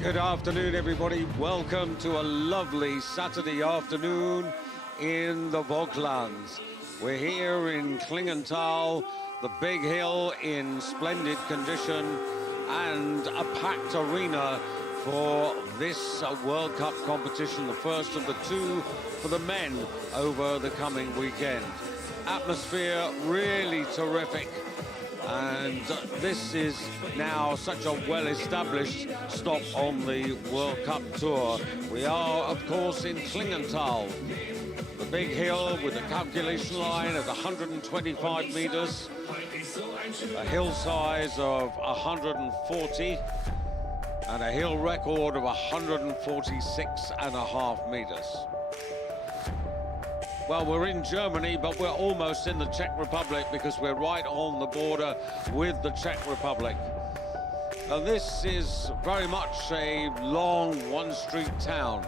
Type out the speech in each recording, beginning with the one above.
Good afternoon, everybody. Welcome to a lovely Saturday afternoon in the Vogtlands. We're here in Klingenthal, the big hill in splendid condition, and a packed arena for this World Cup competition, the first of the two for the men over the coming weekend. Atmosphere really terrific. And this is now such a well-established stop on the World Cup Tour. We are, of course, in Klingenthal, the big hill with a calculation line of 125 meters, a hill size of 140, and a hill record of 146.5 meters. Well, we're in Germany, but we're almost in the Czech Republic because we're right on the border with the Czech Republic. Now, this is very much a long one-street town.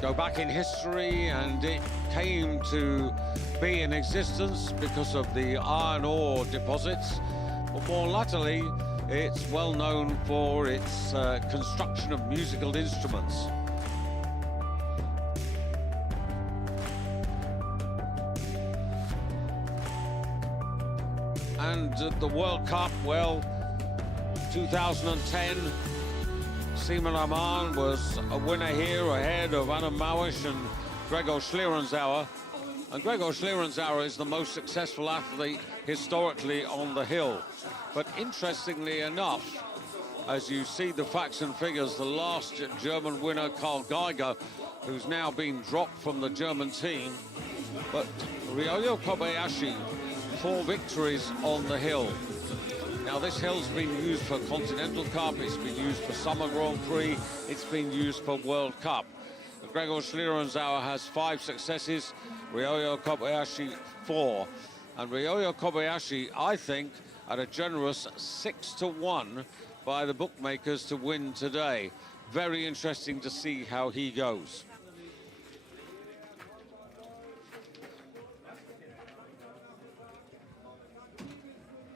Go back in history, and it came to be in existence because of the iron ore deposits. But more latterly, it's well known for its construction of musical instruments. And the World Cup, well, 2010, Simon Ammann was a winner here ahead of Anna Mauisch and Gregor Schlierenzauer. And Gregor Schlierenzauer is the most successful athlete historically on the hill. But interestingly enough, as you see the facts and figures, the last German winner, Karl Geiger, who's now been dropped from the German team, but Ryoyo Kobayashi, 4 victories on the hill. Now, this hill's been used for Continental Cup, it's been used for Summer Grand Prix, it's been used for World Cup. Gregor Schlierenzauer has 5 successes, Ryoyo Kobayashi 4. And Ryoyo Kobayashi, I think, at a generous 6-1 by the bookmakers to win today. Very interesting to see how he goes.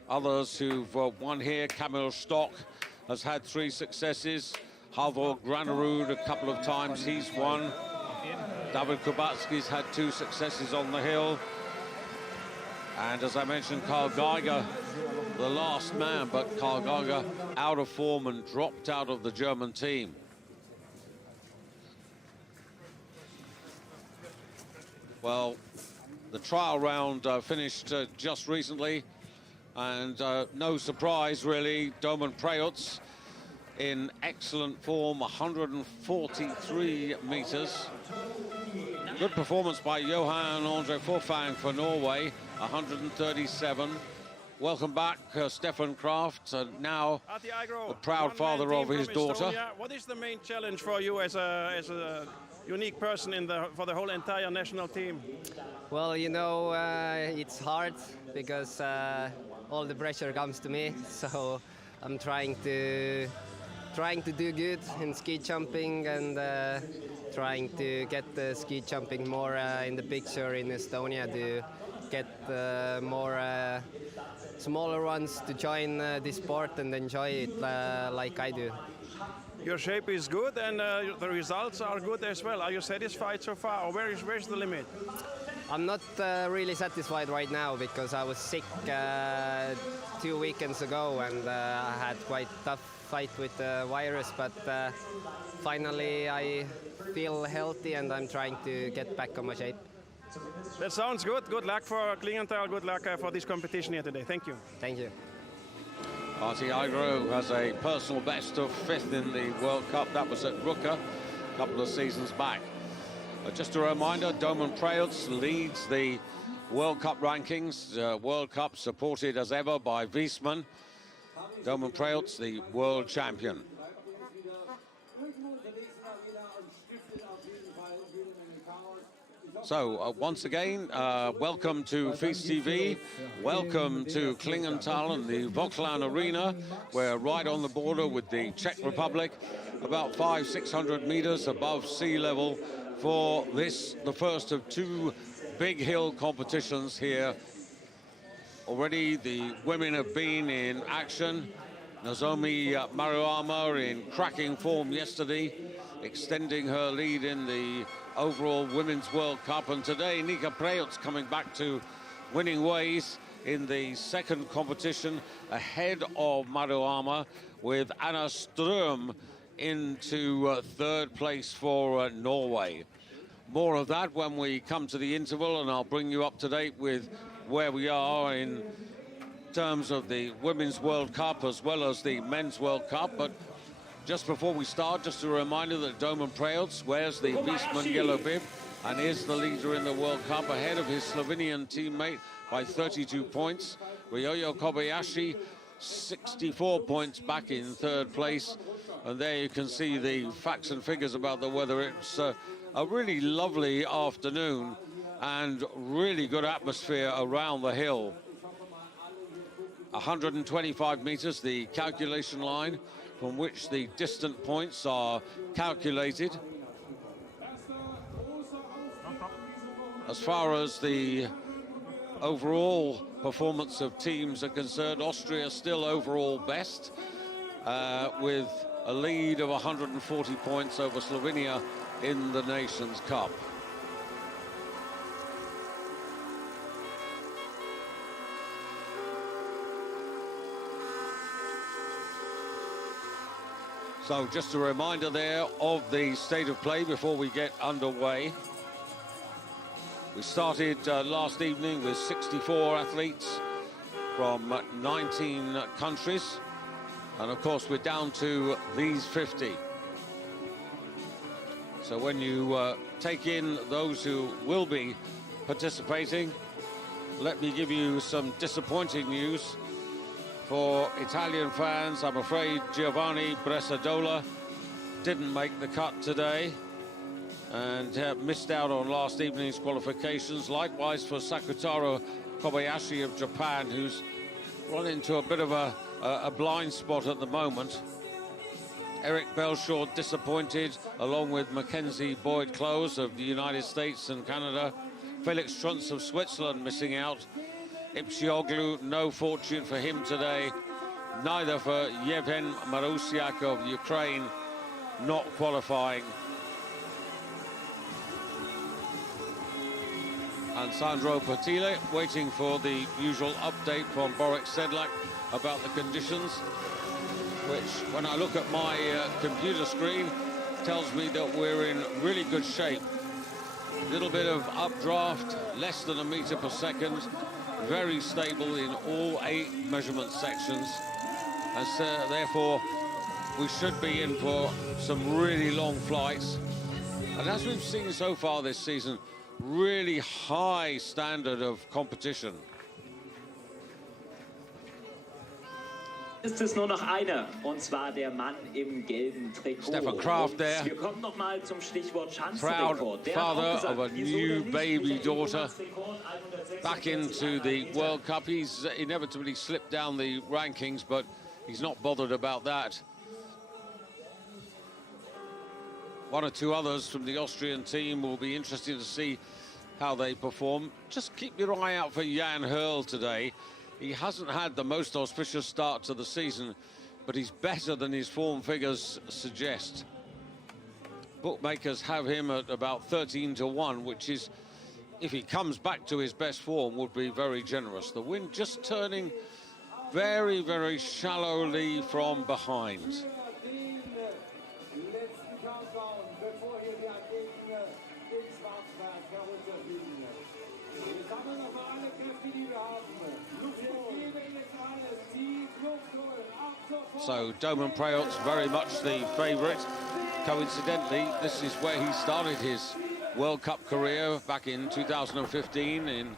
Others who've won here, Kamil Stock has had 3 successes. Halvor Granerud a couple of times, he's won. David Kubatski's had 2 successes on the hill. And as I mentioned, Karl Geiger, the last man, but Karl Geiger out of form and dropped out of the German team. Well, the trial round finished just recently. And no surprise, really, Domen Preutz in excellent form, 143 meters. Good performance by Johan Andre Forfang for Norway, 137. Welcome back, Stefan Kraft, now the proud father of his daughter. What is the main challenge for you as a unique person for the whole entire national team? Well, you know, it's hard because all the pressure comes to me, so I'm trying to do good in ski jumping and trying to get the ski jumping more in the picture in Estonia, to get more smaller ones to join this sport and enjoy it like I do. Your shape is good and the results are good as well. Are you satisfied so far, or where's the limit? I'm not really satisfied right now because I was sick 2 weekends ago and I had quite tough fight with the virus, but finally I feel healthy and I'm trying to get back on my shape. That sounds good. Good luck for Klingenthal. Good luck for this competition here today. Thank you. Thank you. Artie Aigro has a personal best of 5th in the World Cup. That was at Ruka a couple of seasons back. Just a reminder, Domen Preutz leads the World Cup rankings. World Cup supported as ever by Viessmann. Domen Preutz, the world champion. So, once again, welcome to FIS TV. Welcome to Klingenthal and the Vogtland Arena. We're right on the border with the Czech Republic, about 500-600 meters above sea level for this, the first of 2 big hill competitions here. Already the women have been in action. Nozomi Maruyama in cracking form yesterday, extending her lead in the overall Women's World Cup. And today, Nika Preutz coming back to winning ways in the second competition, ahead of Maruyama, with Anna Ström into third place for Norway. More of that when we come to the interval, and I'll bring you up to date with where we are in terms of the Women's World Cup as well as the Men's World Cup. But just before we start, just a reminder that Domen Preutz wears the Viessmann yellow bib and is the leader in the World Cup, ahead of his Slovenian teammate by 32 points. Ryoyo Kobayashi, 64 points back in third place. And there you can see the facts and figures about the weather. It's a really lovely afternoon and really good atmosphere around the hill. 125 meters, the calculation line from which the distant points are calculated. As far as the overall performance of teams are concerned, Austria still overall best, with a lead of 140 points over Slovenia in the Nations Cup. So just a reminder there of the state of play before we get underway. We started last evening with 64 athletes from 19 countries. And of course, we're down to these 50. So when you take in those who will be participating, let me give you some disappointing news. For Italian fans, I'm afraid Giovanni Bresadola didn't make the cut today and missed out on last evening's qualifications. Likewise for Sakutaro Kobayashi of Japan, who's run into a bit of a blind spot at the moment. Eric Belshaw disappointed, along with Mackenzie Boyd-Close of the United States and Canada. Felix Struntz of Switzerland missing out. Ipsioglu, no fortune for him today. Neither for Yevhen Marusiak of Ukraine, not qualifying. And Sandro Pertile waiting for the usual update from Borek Sedlak about the conditions, which, when I look at my computer screen, tells me that we're in really good shape. A little bit of updraft, less than a meter per second, very stable in all 8 measurement sections, and so therefore we should be in for some really long flights. And as we've seen so far this season, really high standard of competition. Ist es nur noch eine, und zwar der Mann im gelben Trikot. Stefan Kraft there. Wir kommen noch mal zum Stichwort Proud Schanzenrekord. father of a new baby daughter, back into the World Cup. He's inevitably slipped down the rankings, but he's not bothered about that. One or two others from the Austrian team will be interesting to see how they perform. Just keep your eye out for Jan Hurl today. He hasn't had the most auspicious start to the season, but he's better than his form figures suggest. Bookmakers have him at about 13-1, which is, if he comes back to his best form, would be very generous. The wind just turning very, very shallowly from behind. So Domen Preutz very much the favourite. Coincidentally, this is where he started his World Cup career back in 2015 in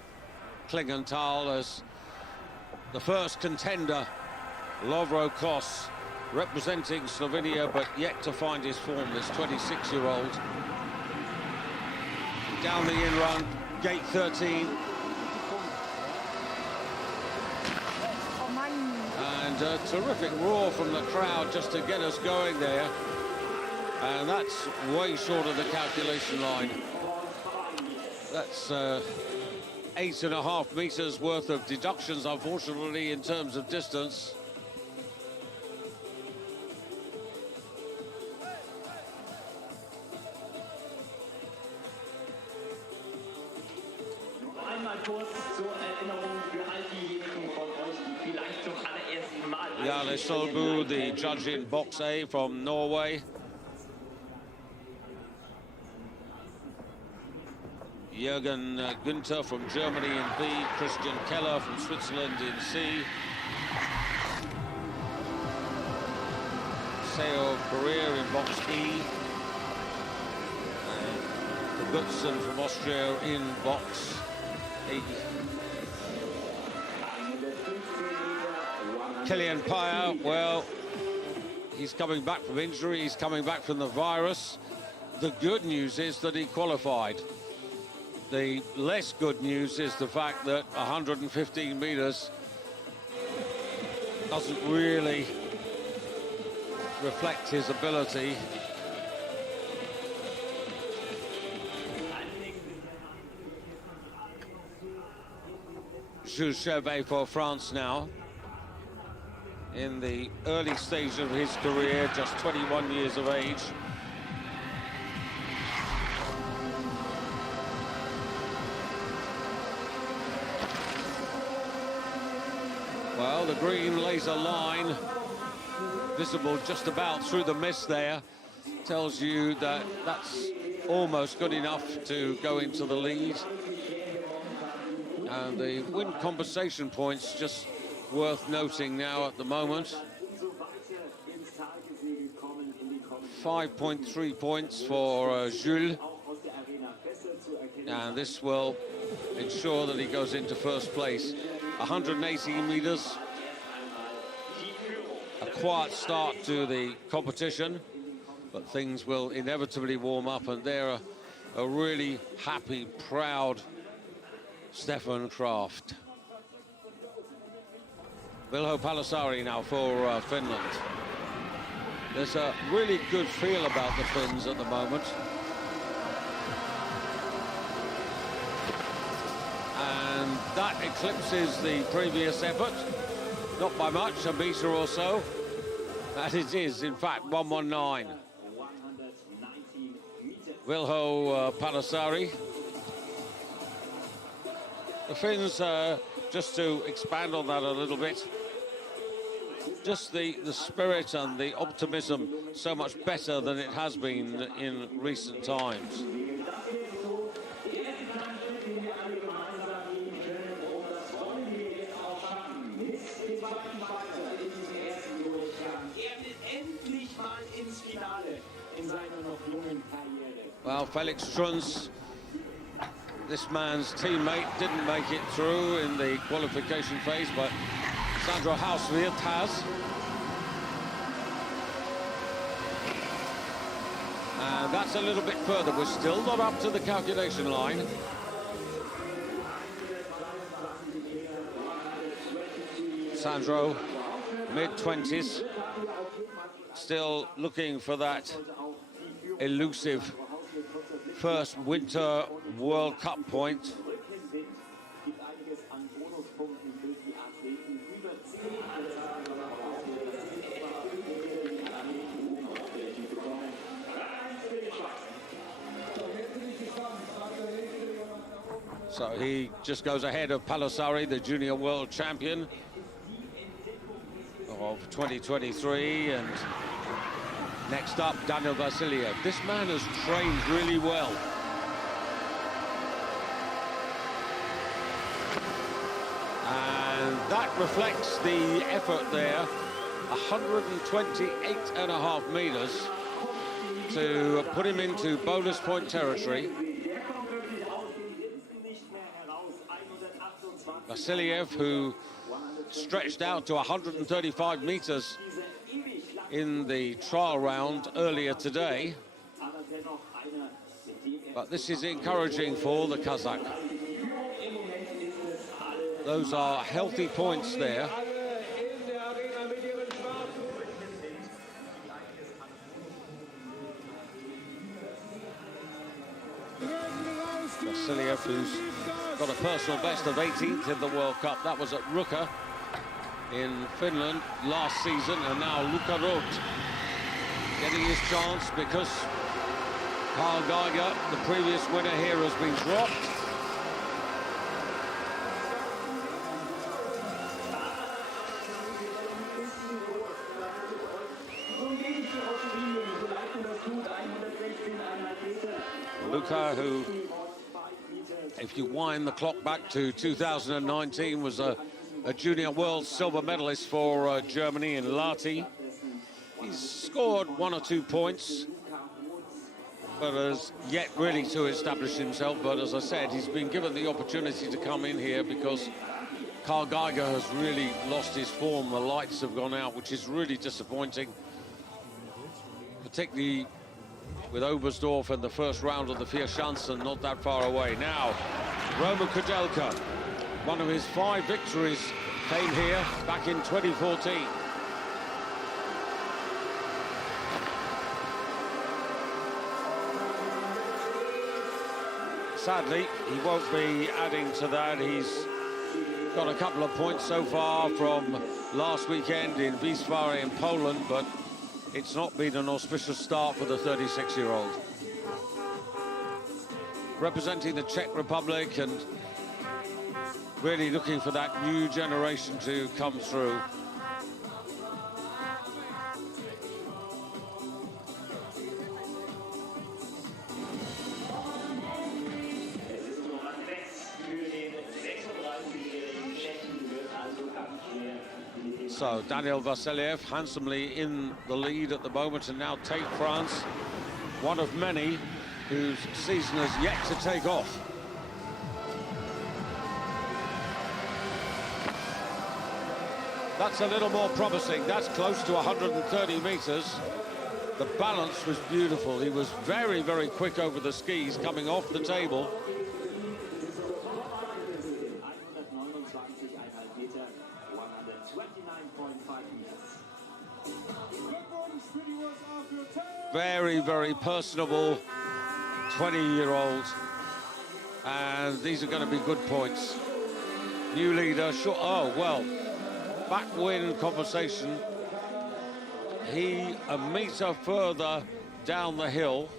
Klingenthal as the first contender. Lovro Kos representing Slovenia, but yet to find his form, this 26-year-old. Down the in-run, gate 13. And a terrific roar from the crowd just to get us going there. And that's way short of the calculation line. That's 8.5 meters worth of deductions, unfortunately, in terms of distance. Jarle Solbu, the judge in box A from Norway. Jürgen Günther from Germany in B. Christian Keller from Switzerland in C. Seo Pereira in box E. And Gutzen from Austria in box E. Kilian Payer, well, he's coming back from injury, he's coming back from the virus. The good news is that he qualified. The less good news is the fact that 115 meters doesn't really reflect his ability. Jules Chauvet for France now. In the early stage of his career, just 21 years of age. Well, the green laser line, visible just about through the mist there, tells you that that's almost good enough to go into the lead. And the wind compensation points just worth noting now at the moment. 5.3 points for Jules. And this will ensure that he goes into first place. 180 meters. A quiet start to the competition, but things will inevitably warm up, and they're a really happy, proud Stefan Kraft. Vilho Palasari now for Finland. There's a really good feel about the Finns at the moment. And that eclipses the previous effort. Not by much, a metre or so. As it is, in fact, 1:19. Vilho Palasari. The Finns, just to expand on that a little bit, just the spirit and the optimism so much better than it has been in recent times. Well, Felix Strunz, this man's teammate, didn't make it through in the qualification phase, but Sandro Hauswirth has. And that's a little bit further. We're still not up to the calculation line. Sandro, mid-20s, still looking for that elusive first Winter World Cup point. So he just goes ahead of Palasari, the junior world champion of 2023, and next up, Daniel Vasiliev. This man has trained really well. And that reflects the effort there. 128.5 meters to put him into bonus point territory. Vasiliev, who stretched out to 135 meters in the trial round earlier today. But this is encouraging for the Kazakh. Those are healthy points there. Vasiliev, who's got a personal best of 18th in the World Cup. That was at Ruka in Finland last season, and now Luka Roth getting his chance because Karl Geiger, the previous winner here, has been dropped. Luca, who, if you wind the clock back to 2019, was a junior world silver medalist for Germany in Lahti. He's scored 1 or 2 points, but has yet really to establish himself. But as I said, he's been given the opportunity to come in here because Karl Geiger has really lost his form. The lights have gone out, which is really disappointing, particularly with Oberstdorf and the first round of the Viessmann not that far away. Now, Roman Kudelka, one of his 5 victories came here back in 2014. Sadly, he won't be adding to that. He's got a couple of points so far from last weekend in Viessmann in Poland, but it's not been an auspicious start for the 36-year-old. Representing the Czech Republic and really looking for that new generation to come through. So Daniel Vassiliev handsomely in the lead at the moment, and now Tate France, one of many whose season has yet to take off. That's a little more promising. That's close to 130 meters. The balance was beautiful. He was very, very quick over the skis coming off the table. Very, very personable 20-year-old, and these are going to be good points. New leader, short. Oh well, backwind compensation. He a meter further down the hill,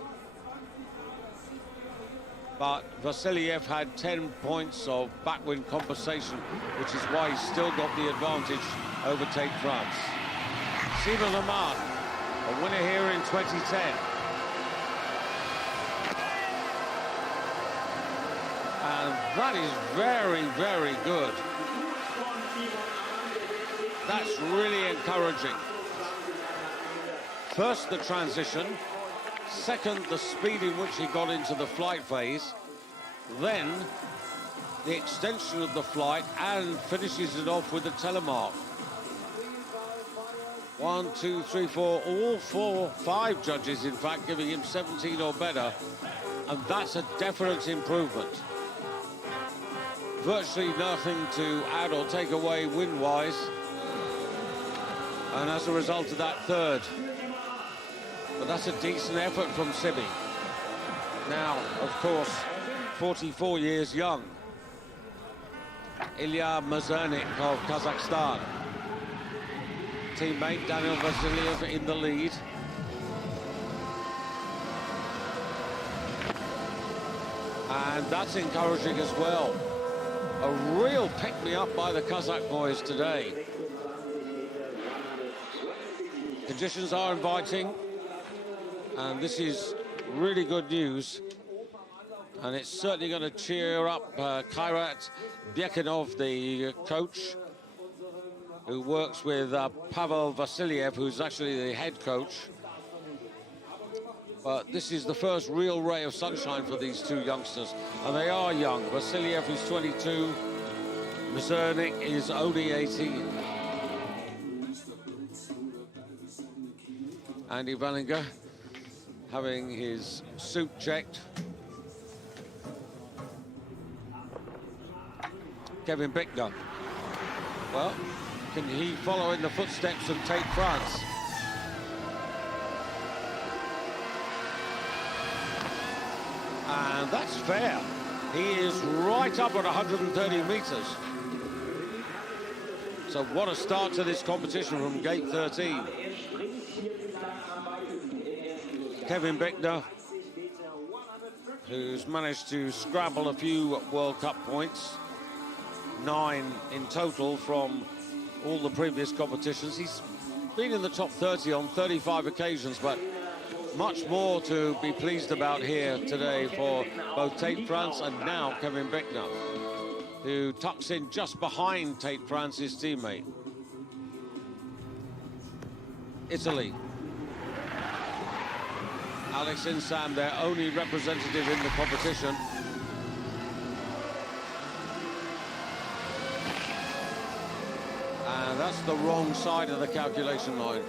but Vassiliev had 10 points of backwind compensation, which is why he's still got the advantage over Tate France. Simon Lamar, a winner here in 2010. And that is very, very good. That's really encouraging. First, the transition. Second, the speed in which he got into the flight phase. Then, the extension of the flight, and finishes it off with the telemark. 1, 2, 3, 4, all 4, 5 judges, in fact, giving him 17 or better. And that's a definite improvement. Virtually nothing to add or take away wind-wise. And as a result of that, third. But that's a decent effort from Sibi. Now, of course, 44 years young. Ilya Mazurnik of Kazakhstan. Teammate Daniel Vassiliev in the lead. And that's encouraging as well. A real pick-me-up by the Kazakh boys today. Conditions are inviting, and this is really good news. And it's certainly going to cheer up Kairat Byekinov, the coach, who works with Pavel Vassiliev, who's actually the head coach. But this is the first real ray of sunshine for these two youngsters. And they are young. Vassiliev is 22. Mazurnik is only 18. Andy Vellinger having his suit checked. Kevin Bickner. Well, can he follow in the footsteps of Tate France? And that's fair. He is right up at 130 meters. So what a start to this competition from gate 13. Kevin Bickner, who's managed to scrabble a few World Cup points, 9 in total from all the previous competitions. He's been in the top 30 on 35 occasions, but much more to be pleased about here today for both Tate France and now Kevin Bickner, who tucks in just behind Tate France, his teammate. Italy. Alex Insam, their only representative in the competition. And that's the wrong side of the calculation line.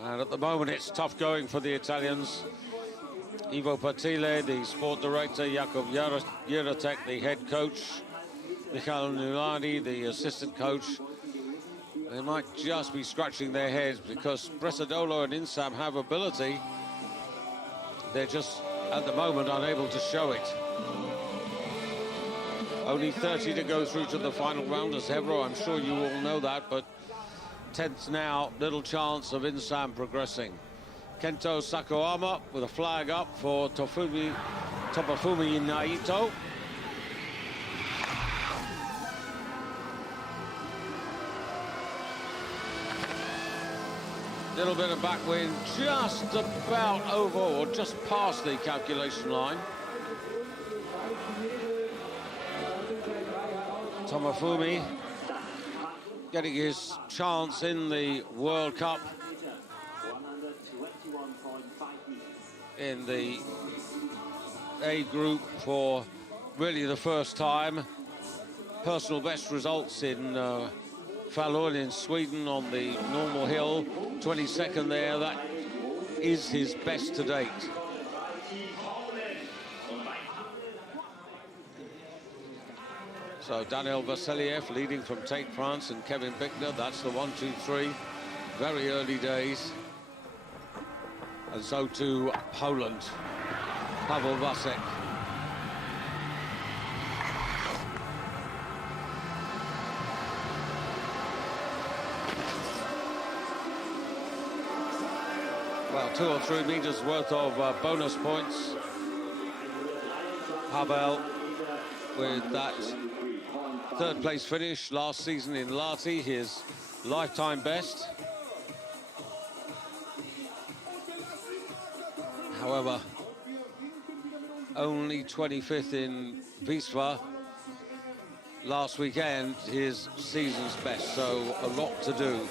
And at the moment, it's tough going for the Italians. Ivo Partile, the sport director, Jakub Juratek, the head coach, Michal Nulani, the assistant coach. They might just be scratching their heads because Bresadolo and Insam have ability. They're just, at the moment, unable to show it. Only 30 to go through to the final round as Hevro. I'm sure you all know that, but 10th now, little chance of Insam progressing. Kento Sakoama with a flag up for Tofumi Naito. Little bit of backwind, just about over or just past the calculation line. Tomofumi getting his chance in the World Cup in the A group for really the first time. Personal best results in Falun in Sweden on the normal hill, 22nd there. That is his best to date. So Daniel Vasiliev leading from Tate France and Kevin Bickner. That's the 1, 2, 3. Very early days. And so to Poland, Pavel Vasek. Well, 2 or 3 meters worth of bonus points. Pavel with that third place finish last season in Lahti, his lifetime best. However, only 25th in Viessmann last weekend, his season's best, so a lot to do.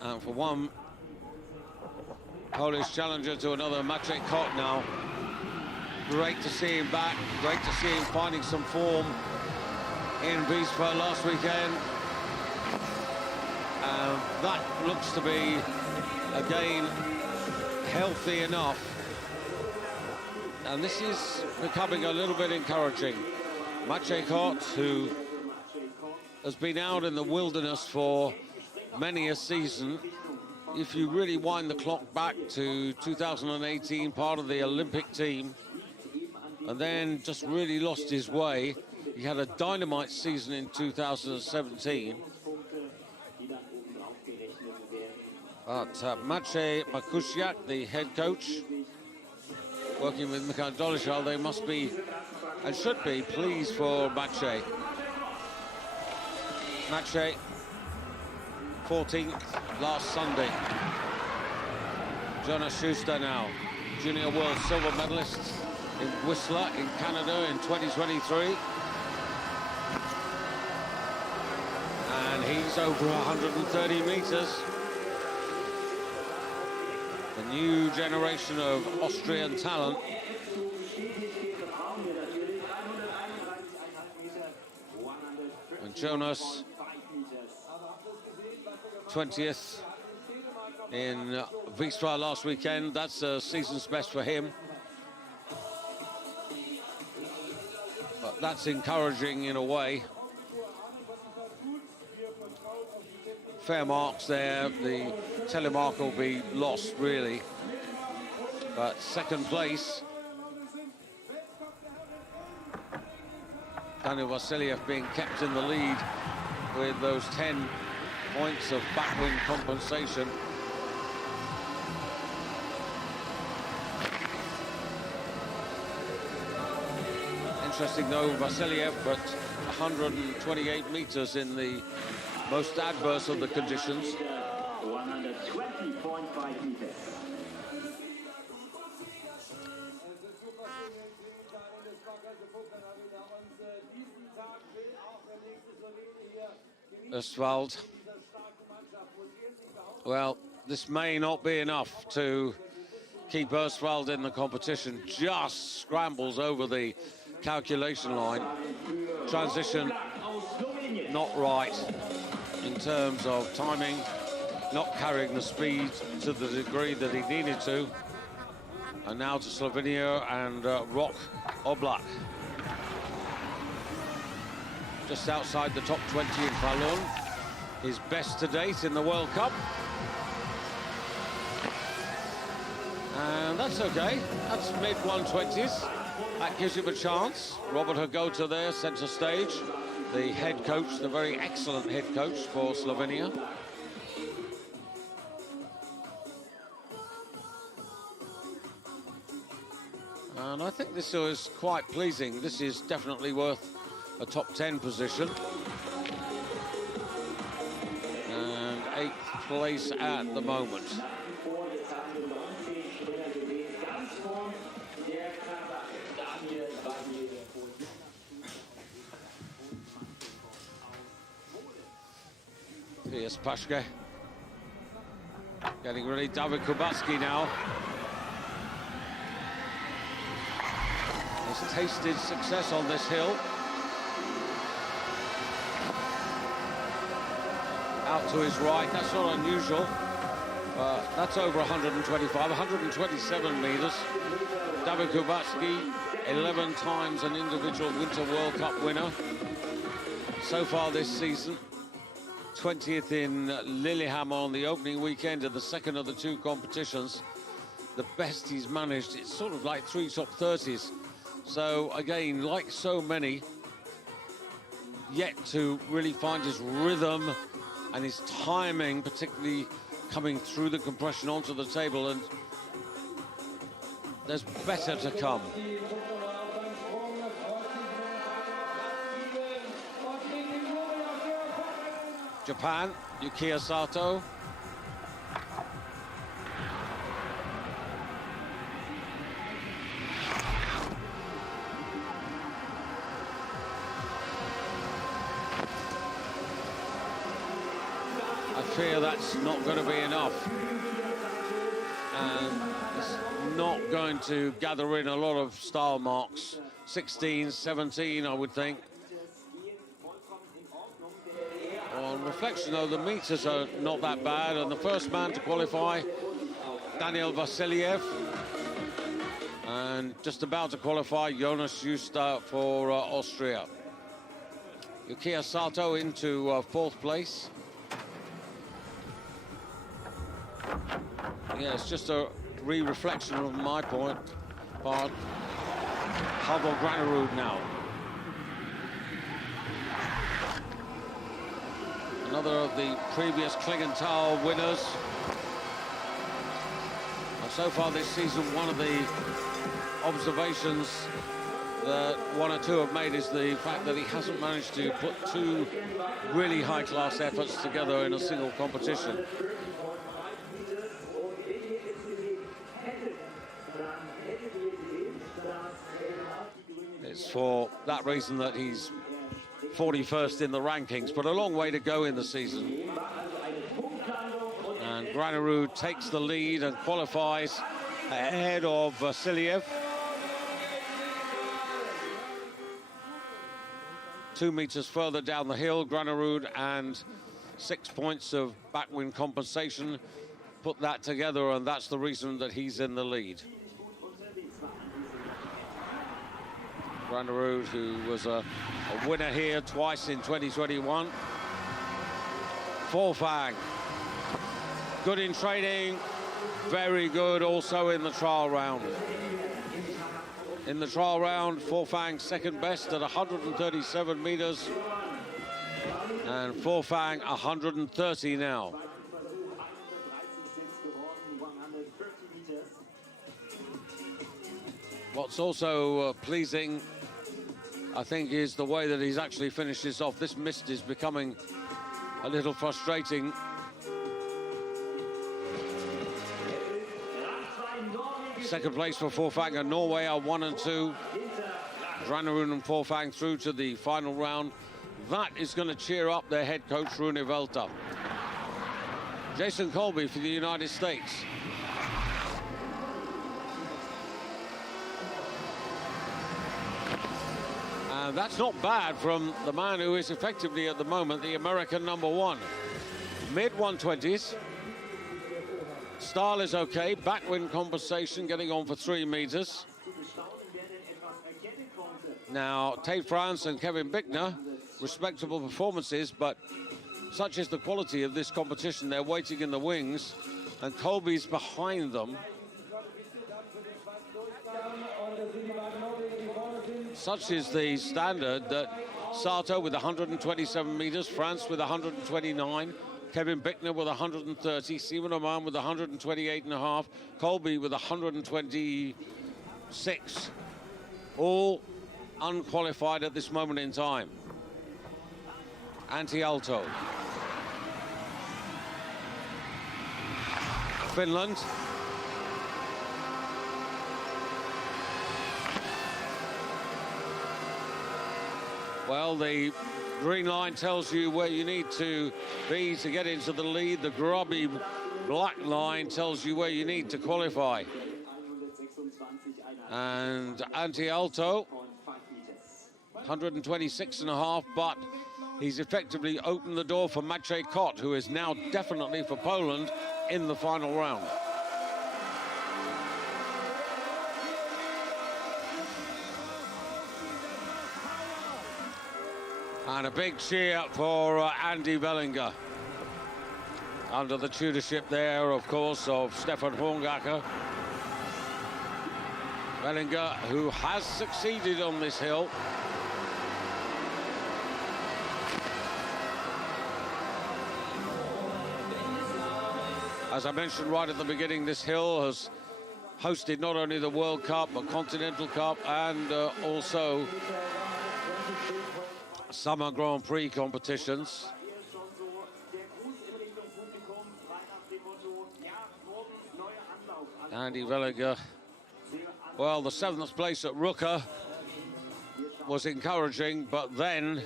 And for one Polish challenger to another, Maciej Kot now. Great to see him back, great to see him finding some form in Viessmann last weekend. That looks to be, again, healthy enough. And this is becoming a little bit encouraging. Maciej Kot, who has been out in the wilderness for many a season. If you really wind the clock back to 2018, part of the Olympic team, and then just really lost his way. He had a dynamite season in 2017. But Maciej Makusiak, the head coach, working with Mikhail Dolishal, they must be and should be pleased for Maciej. Maciej, 14th last Sunday. Jonas Schuster now, junior world silver medalist in Whistler in Canada in 2023. And he's over 130 meters. The new generation of Austrian talent. And Jonas, 20th in Viessmann last weekend. That's a season's best for him. But that's encouraging in a way. Fair marks there. The telemark will be lost, really. But second place, Daniel Vasiliev being kept in the lead with those 10 points of backwind compensation. interesting though, Vasiliev, but 128 meters in the most adverse of the conditions. 120.5 meters. Ostwald. Well, this may not be enough to keep Ostwald in the competition. Just scrambles over the calculation line. Transition not right in terms of timing, not carrying the speed to the degree that he needed to. And now to Slovenia and Rok Oblak. Just outside the top 20 in Falun. His best to date in the World Cup. And that's okay. That's mid-120s. That gives him a chance. Robert Hagota there, centre stage. The head coach, the very excellent head coach for Slovenia. And I think this is quite pleasing. This is definitely worth a top 10 position. And 8th place at the moment. Here's Pashke. Getting ready, David Kubacki now. Has tasted success on this hill. Out to his right, that's not unusual. That's over 125, 127 meters. David Kubacki, 11 times an individual Winter World Cup winner. So far this season, 20th in Lillehammer on the opening weekend of the second of the two competitions. The best he's managed, it's sort of like 3 top 30s. So again, like so many, yet to really find his rhythm and his timing, particularly coming through the compression onto the table, and there's better to come. Japan, Yukiya Sato. I fear that's not going to be enough. And it's not going to gather in a lot of style marks. 16, 17, I would think. On reflection, though, the meters are not that bad. And the first man to qualify, Daniel Vasiliev. And just about to qualify, Jonas Justa for Austria. Yukiya Sato into 4th place. Yeah, it's just a re-reflection of my point. But Halvor Granerud now. Another of the previous Klingenthal winners. And so far this season, one of the observations that one or two have made is the fact that he hasn't managed to put 2 really high-class efforts together in a single competition. It's for that reason that he's 41st in the rankings, but a long way to go in the season. And Granerud takes the lead and qualifies ahead of Vasiliev. 2 meters further down the hill, Granerud, and 6 points of backwind compensation. Put that together, and that's the reason that he's in the lead. Granerud, who was a winner here twice in 2021. Forfang, good in training, very good also in the trial round. In the trial round, Forfang second best at 137 meters, and Forfang 130 now. What's also pleasing I think, is the way that he's actually finished this off. This mist is becoming a little frustrating. Second place for Forfang and Norway are 1 and 2. Granerud and Forfang through to the final round. That is going to cheer up their head coach, Rune Velta. Jason Colby for the United States. And that's not bad from the man who is effectively at the moment the American #1. Mid-120s. Style is okay. Backwind compensation getting on for 3 meters. Now, Tate France and Kevin Bickner, respectable performances, but such is the quality of this competition. They're waiting in the wings, and Colby's behind them. Such is the standard that Sato with 127 meters, France with 129, Kevin Bickner with 130, Simon Oman with 128.5, Colby with 126. All unqualified at this moment in time. Antti-Aalto. Finland. Well, the green line tells you where you need to be to get into the lead. The grubby black line tells you where you need to qualify. And Antti-Aalto, 126.5, but he's effectively opened the door for Maciej Kot, who is now definitely for Poland in the final round. And a big cheer for Andy Vellinger. Under the tutorship there, of course, of Stefan Horngacher. Vellinger, who has succeeded on this hill. As I mentioned right at the beginning, this hill has hosted not only the World Cup, but Continental Cup, and also Summer Grand Prix competitions. Andy Vellinger, well, the 7th place at Ruka was encouraging, but then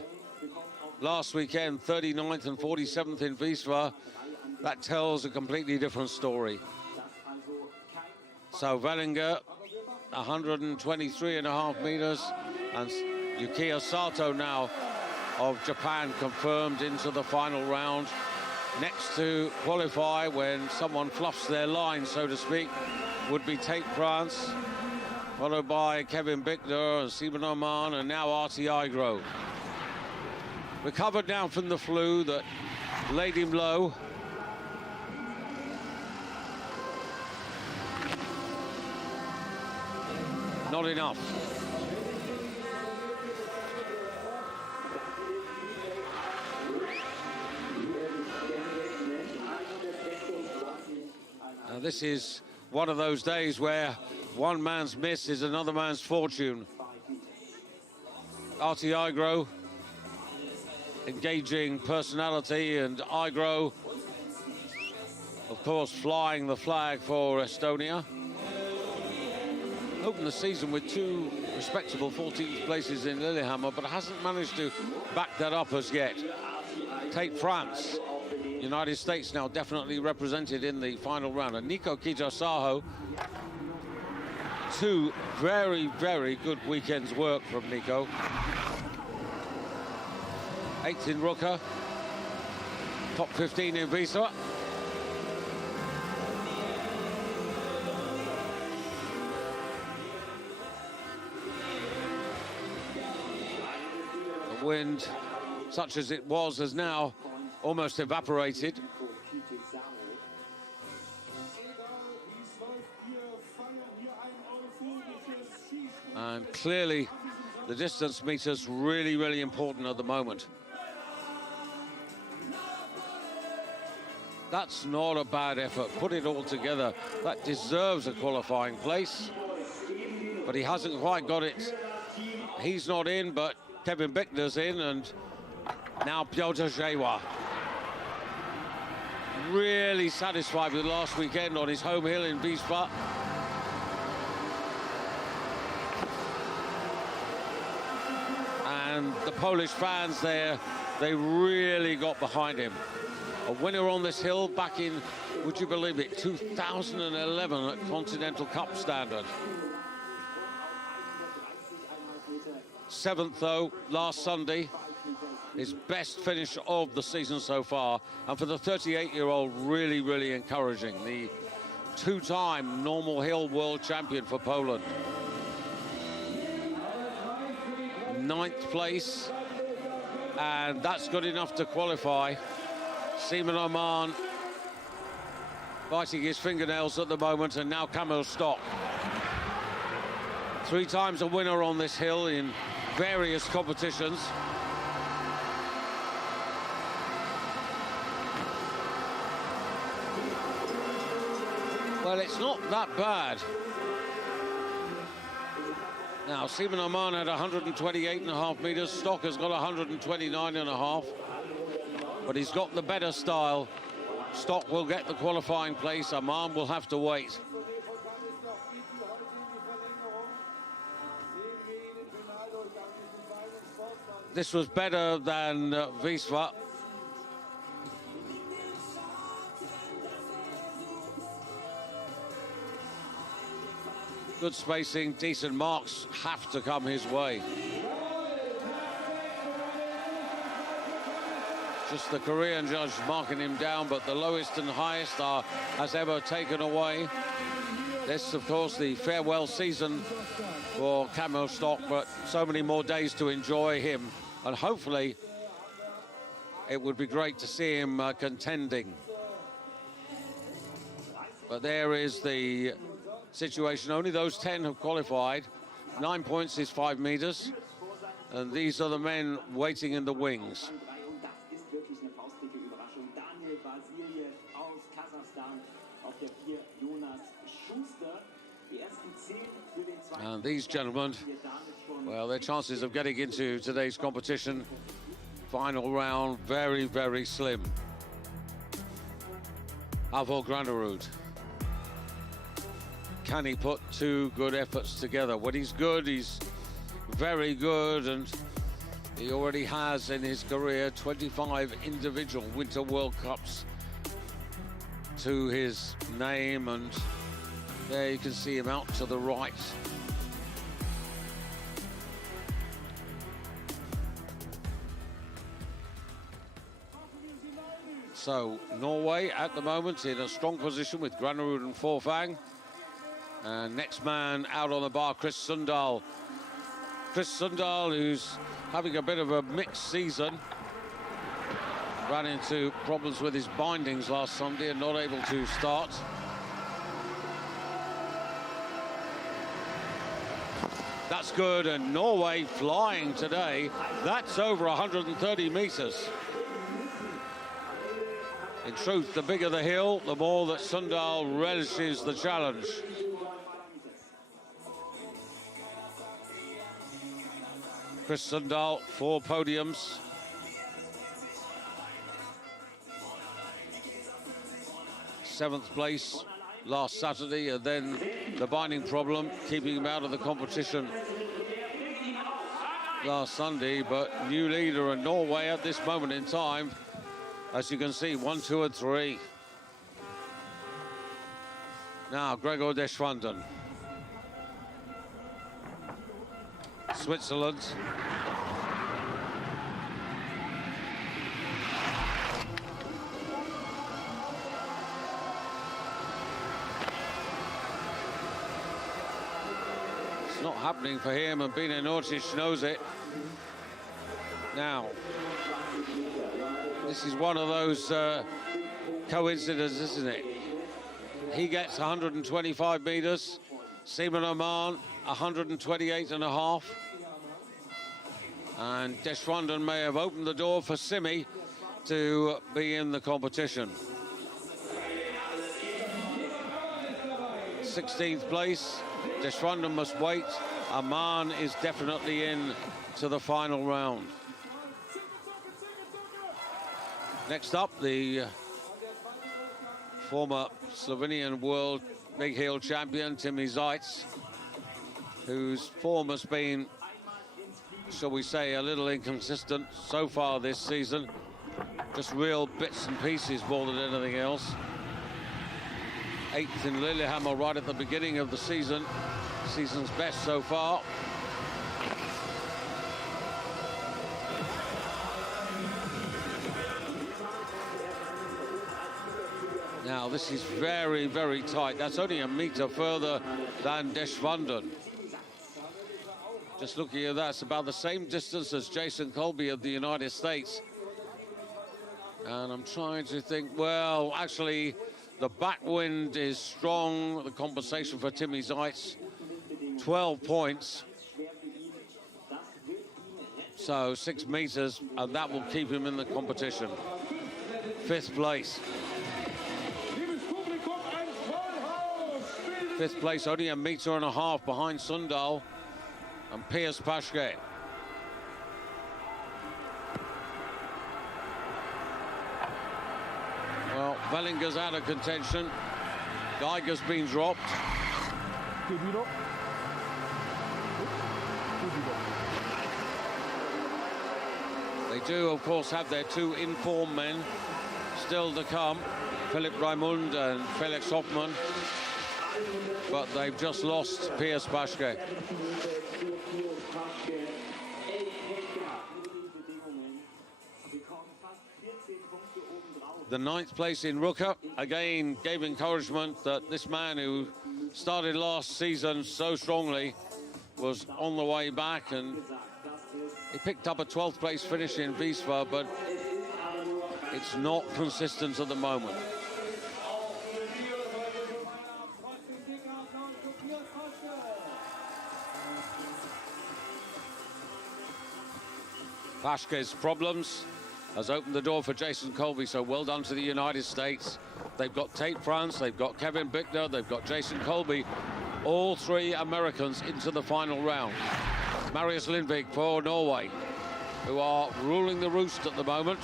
last weekend, 39th and 47th in Viessmann, that tells a completely different story. So Vellinger, 123.5 meters, and Yukiya Sato now of Japan confirmed into the final round. Next to qualify, when someone fluffs their line, so to speak, would be Tate France, followed by Kevin Bickner and Simon Oman, and now Artie Igro. Recovered now from the flu that laid him low. Not enough. Now this is one of those days where one man's miss is another man's fortune. Artie Igro, engaging personality, and Igro, of course, flying the flag for Estonia. Opened the season with 2 respectable 14th places in Lillehammer, but hasn't managed to back that up as yet. Tate France, United States now definitely represented in the final round. And Nico Kitasaho, 2 very, very good weekends' work from Nico. 8th in Ruka, top 15 in Viessmann. The wind, such as it was, has now almost evaporated. And clearly the distance meters really, really important at the moment. That's not a bad effort. Put it all together. That deserves a qualifying place. But he hasn't quite got it He's not in, but Kevin Bickner's in, and now Piotr Jewa. Really satisfied with last weekend on his home hill in Viessmann. And the Polish fans there, they really got behind him. A winner on this hill back in, would you believe it, 2011 at Continental Cup standard. 7th, though, last Sunday. His best finish of the season so far. And for the 38-year-old, really, really encouraging. The two-time normal hill world champion for Poland. 9th place. And that's good enough to qualify. Seaman Oman biting his fingernails at the moment, and now Kamil Stoch. 3 times a winner on this hill in various competitions. Well, it's not that bad. Now, Seaman Oman had 128.5 meters. Stoch has got 129.5. But he's got the better style. Stoch will get the qualifying place. Oman will have to wait. This was better than Viessmann. Good spacing, decent marks have to come his way. Just the Korean judge marking him down, but the lowest and highest are as ever taken away. This, of course, the farewell season for Kamil Stoch, but so many more days to enjoy him, and hopefully it would be great to see him contending. But there is the situation. Only those 10 have qualified. 9 points is 5 meters, and these are the men waiting in the wings. And these gentlemen, well, their chances of getting into today's competition final round very, very slim. Avo Granerud. Can he put 2 good efforts together? When he's good, he's very good, and he already has in his career 25 individual Winter World Cups to his name, and there you can see him out to the right. So Norway at the moment in a strong position with Granerud and Forfang. And next man out on the bar, Chris Sundal. Chris Sundal, who's having a bit of a mixed season. Ran into problems with his bindings last Sunday and not able to start. That's good, and Norway flying today. That's over 130 meters. In truth, the bigger the hill, the more that Sundal relishes the challenge. Chris Sundal, 4 podiums. Seventh place last Saturday, and then the binding problem keeping him out of the competition last Sunday. But new leader in Norway at this moment in time, as you can see, 1, 2, and 3. Now Gregor Deschwanden. Switzerland. It's not happening for him, and Bine Norcic knows it. Now, this is one of those coincidences, isn't it? He gets 125 meters. Seaman Oman, 128.5. And Deschwanden may have opened the door for Simi to be in the competition. 16th place. Deschwanden must wait. Aman is definitely in to the final round. Next up, the former Slovenian world big heel champion, Timi Zajc, whose form has been, shall we say, a little inconsistent so far this season. Just real bits and pieces more than anything else. 8th in Lillehammer right at the beginning of the season. Season's best so far. Now, this is very, very tight. That's only a meter further than Deschwanden. Just looking at that, it's about the same distance as Jason Colby of the United States. And I'm trying to think, well, actually, the backwind is strong. The compensation for Timi Zajc, 12 points. So 6 meters, and that will keep him in the competition. 5th place. 5th place, only a meter and a half behind Sundal and Piers Paschke. Well, Vellinger's out of contention. Geiger's been dropped. They do, of course, have their 2 informed men still to come, Philipp Raimund and Felix Hoffmann. But they've just lost Piers Paschke. The 9th place in Rucker, again, gave encouragement that this man who started last season so strongly was on the way back, and he picked up a 12th place finish in Viessmann, but it's not consistent at the moment. Paschke's problems has opened the door for Jason Colby, so well done to the United States. They've got Tate France, they've got Kevin Bickner, they've got Jason Colby, all 3 Americans into the final round. Marius Lindvik for Norway, who are ruling the roost at the moment.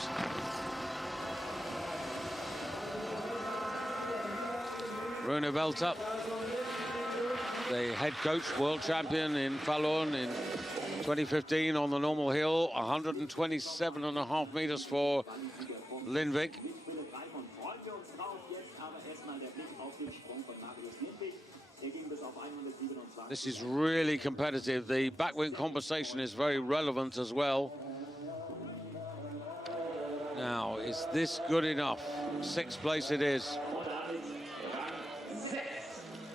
Rune Velter, the head coach, world champion in Falun in 2015 on the normal hill, 127.5 meters for Lindvik. This is really competitive. The backwind compensation is very relevant as well. Now, is this good enough? 6th place it is.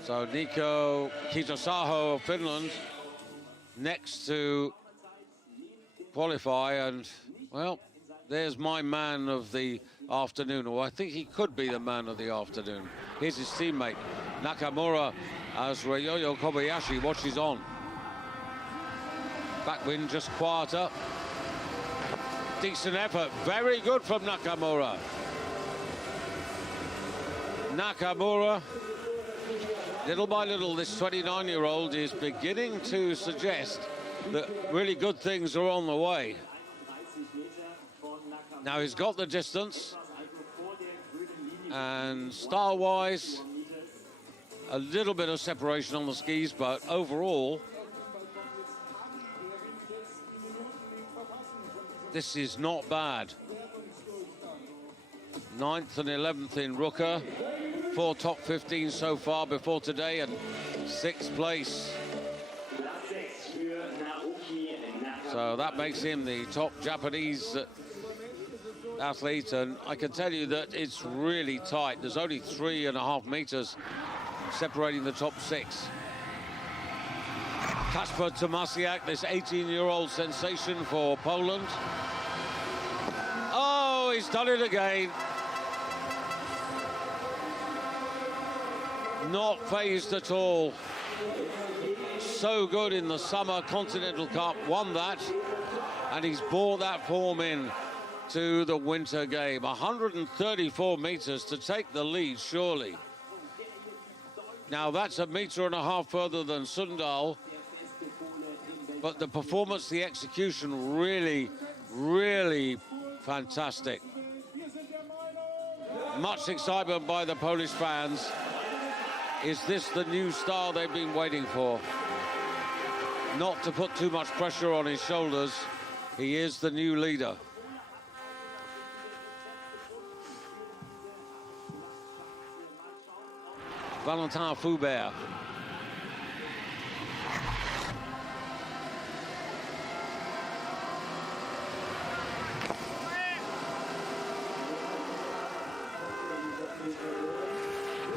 So Nico Kitasaho of Finland next to qualify, and well, there's my man of the afternoon, or I think he could be the man of the afternoon. Here's his teammate Nakamura as Ryoyo Kobayashi watches on. Backwind just quieter. Decent effort, very good from Nakamura. Nakamura, little by little, this 29-year-old is beginning to suggest that really good things are on the way. Now he's got the distance, and style-wise, a little bit of separation on the skis, but overall, this is not bad. 9th and 11th in Rucker. 4 top 15 so far before today, and 6th place. So that makes him the top Japanese athlete, and I can tell you that it's really tight. There's only 3.5 meters separating the top 6. Kasper Tomasiak, this 18-year-old sensation for Poland. Oh, he's done it again. Not phased at all. So good in the Summer Continental Cup, won that, and he's brought that form in to the winter game. 134 meters to take the lead, surely. Now that's 1.5 meters further than Sundal, but the performance, the execution, really, really fantastic. Much excitement by the Polish fans. Is this the new style they've been waiting for? Not to put too much pressure on his shoulders, he is the new leader. Valentin Foubert.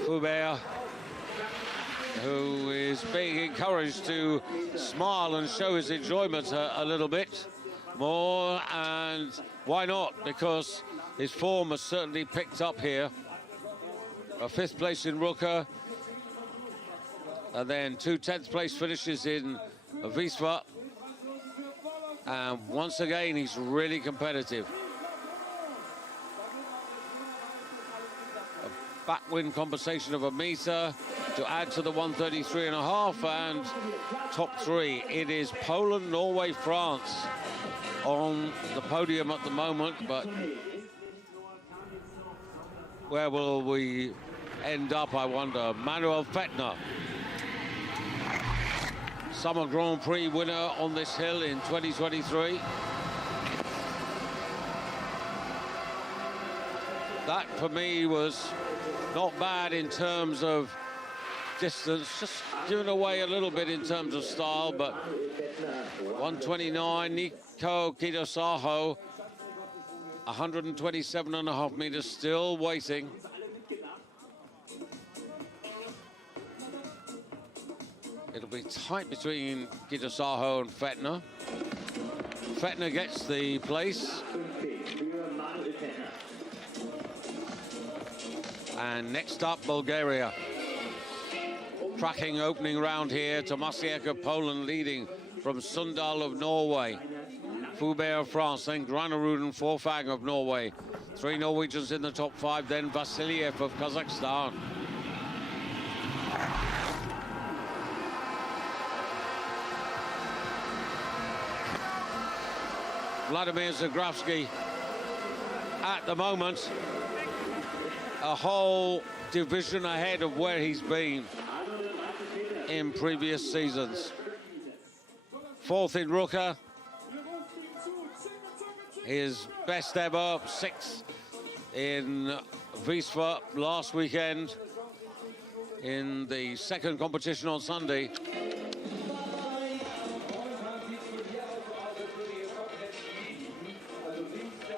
Foubert, who is being encouraged to smile and show his enjoyment a little bit more, and why not? Because his form has certainly picked up here. A 5th place in Ruka, and then 2 10th place finishes in Viessmann, and once again he's really competitive. Backwind compensation of 1 meter to add to the 133.5, and top 3. It is Poland, Norway, France on the podium at the moment, but where will we end up, I wonder? Manuel Fettner, Summer Grand Prix winner on this hill in 2023. That for me was not bad in terms of distance, just giving away a little bit in terms of style, but 129, Nico Kitasaho, 127.5 meters, still waiting. It'll be tight between Kitasaho and Fettner. Fettner gets the place. And next up, Bulgaria. Tracking opening round here. Tomasiak of Poland leading from Sundal of Norway. Foubert of France, then Granerud and Forfang of Norway. 3 Norwegians in the top 5, then Vasiliev of Kazakhstan. Vladimir Zagravsky at the moment a whole division ahead of where he's been in previous seasons. 4th in Ruka, his best ever. 6th in Viessmann last weekend in the 2nd competition on Sunday.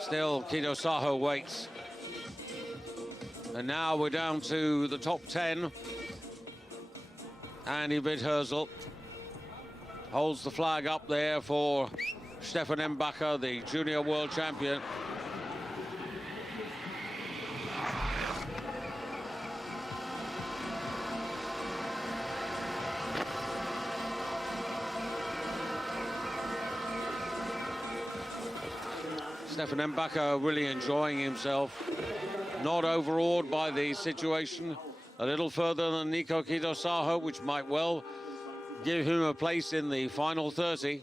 Still, Kitasaho waits. And now we're down to the top 10. Andy Vidhersel holds the flag up there for Stefan Embacher, the junior world champion. Stefan Embacher really enjoying himself, not overawed by the situation. A little further than Nico Kitasaho, which might well give him a place in the final 30.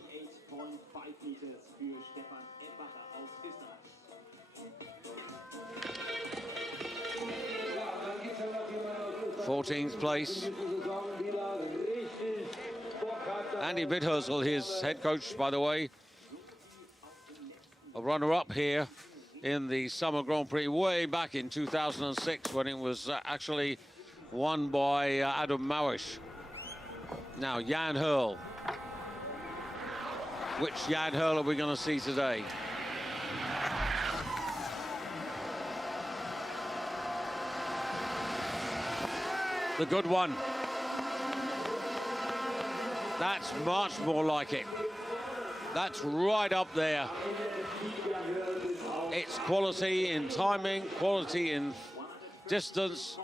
14th place. Andy Vidhersel, his head coach, by the way, a runner-up here in the Summer Grand Prix way back in 2006 when it was actually won by Adam Małysz. Now, Jan Hurl. Which Jan Hurl are we going to see today? The good one. That's much more like it. That's right up there. It's quality in timing, quality in distance.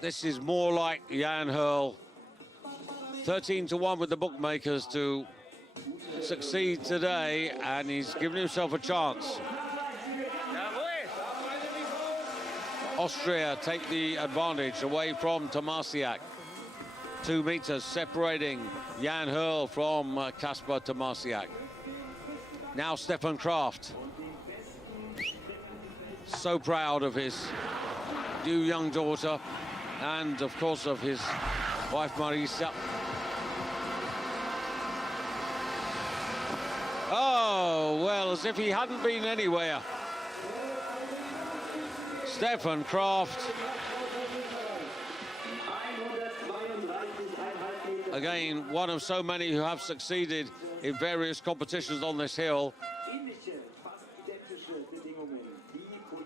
This is more like Jan Hurl. 13-1 with the bookmakers to succeed today, and he's given himself a chance. Austria take the advantage away from Tomasiak. 2 meters separating Jan Hurl from Kasper Tomasiak. Now Stefan Kraft. So proud of his new young daughter and, of course, of his wife Marisa. Oh, well, as if he hadn't been anywhere. Stefan Kraft. Again, one of so many who have succeeded in various competitions on this hill.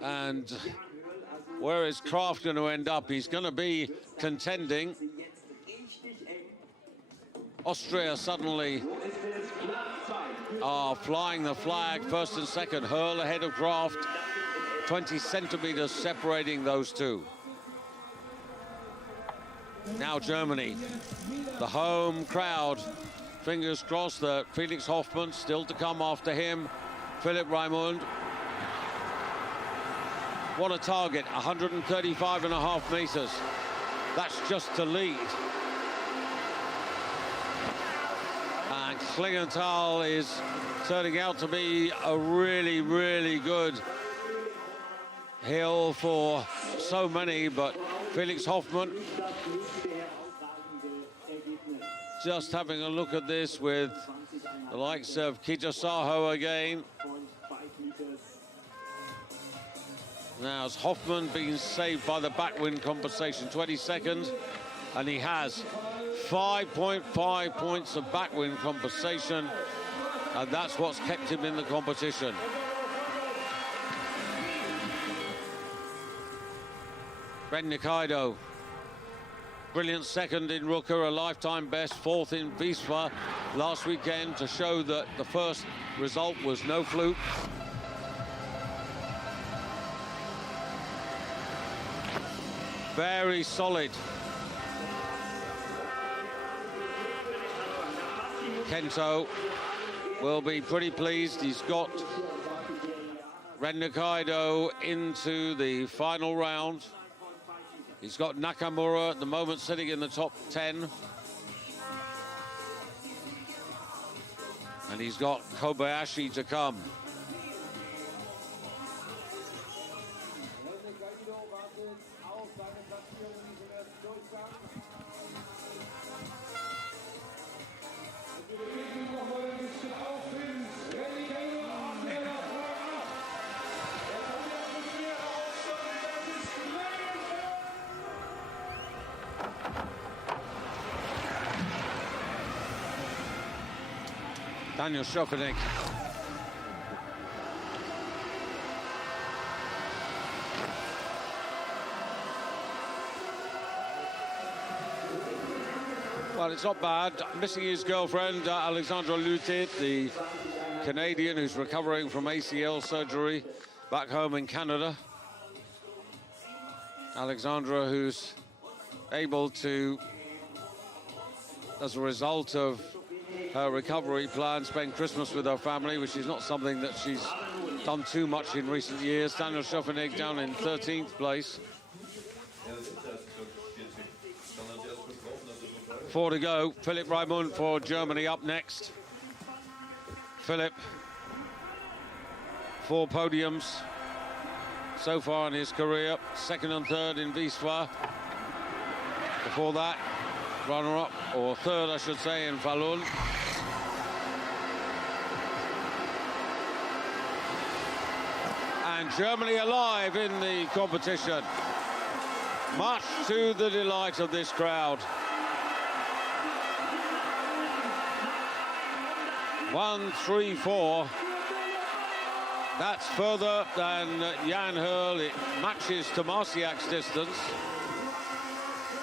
And where is Kraft going to end up? He's going to be contending. Austria suddenly are flying the flag, first and second. Hurl ahead of Kraft, 20 centimeters separating those two. Now Germany, the home crowd. Fingers crossed that Felix Hoffmann still to come after him. Philipp Raimund. What a target, 135.5 meters. That's just to lead. And Klingenthal is turning out to be a really, really good hill for so many, but Felix Hoffmann just having a look at this with the likes of Kitasaho again. Now, has Hoffmann been saved by the backwind compensation? 22nd, and he has 5.5 points of backwind compensation, and that's what's kept him in the competition. Ben Nikaido, brilliant second in Ruka, a lifetime best, fourth in Viessmann last weekend to show that the first result was no fluke. Very solid. Kento will be pretty pleased. He's got Ren Nikaido into the final round. He's got Nakamura at the moment sitting in the top 10. And he's got Kobayashi to come. Daniel Schoffenig. Well, it's not bad. Missing his girlfriend, Alexandra Lutet, the Canadian who's recovering from ACL surgery back home in Canada. Alexandra, who's able to, as a result of her recovery plan, spend Christmas with her family, which is not something that she's done too much in recent years. Daniel Schoffenig down in 13th place. 4 to go. Philipp Raimund for Germany up next. Philipp, 4 podiums so far in his career. 2nd and 3rd in Viessmann. Before that, runner-up, or 3rd, I should say, in Falun. And Germany alive in the competition, much to the delight of this crowd. 1:34. That's further than Jan Hurl. It matches Tomasiak's distance.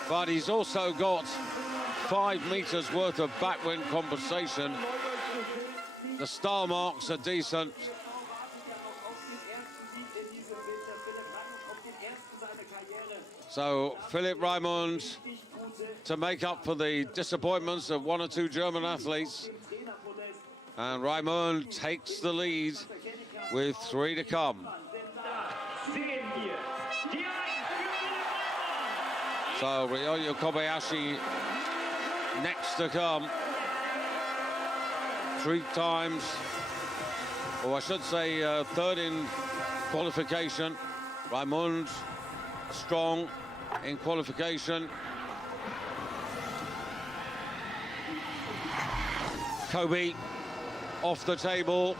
But he's also got 5 meters worth of backwind compensation. The star marks are decent. So Philipp Raimund to make up for the disappointments of 1 or 2 German athletes. And Raimund takes the lead with 3 to come. So Ryoyo Kobayashi next to come. 3 times, or I should say third in qualification. Raimund strong in qualification. Kobe off the table.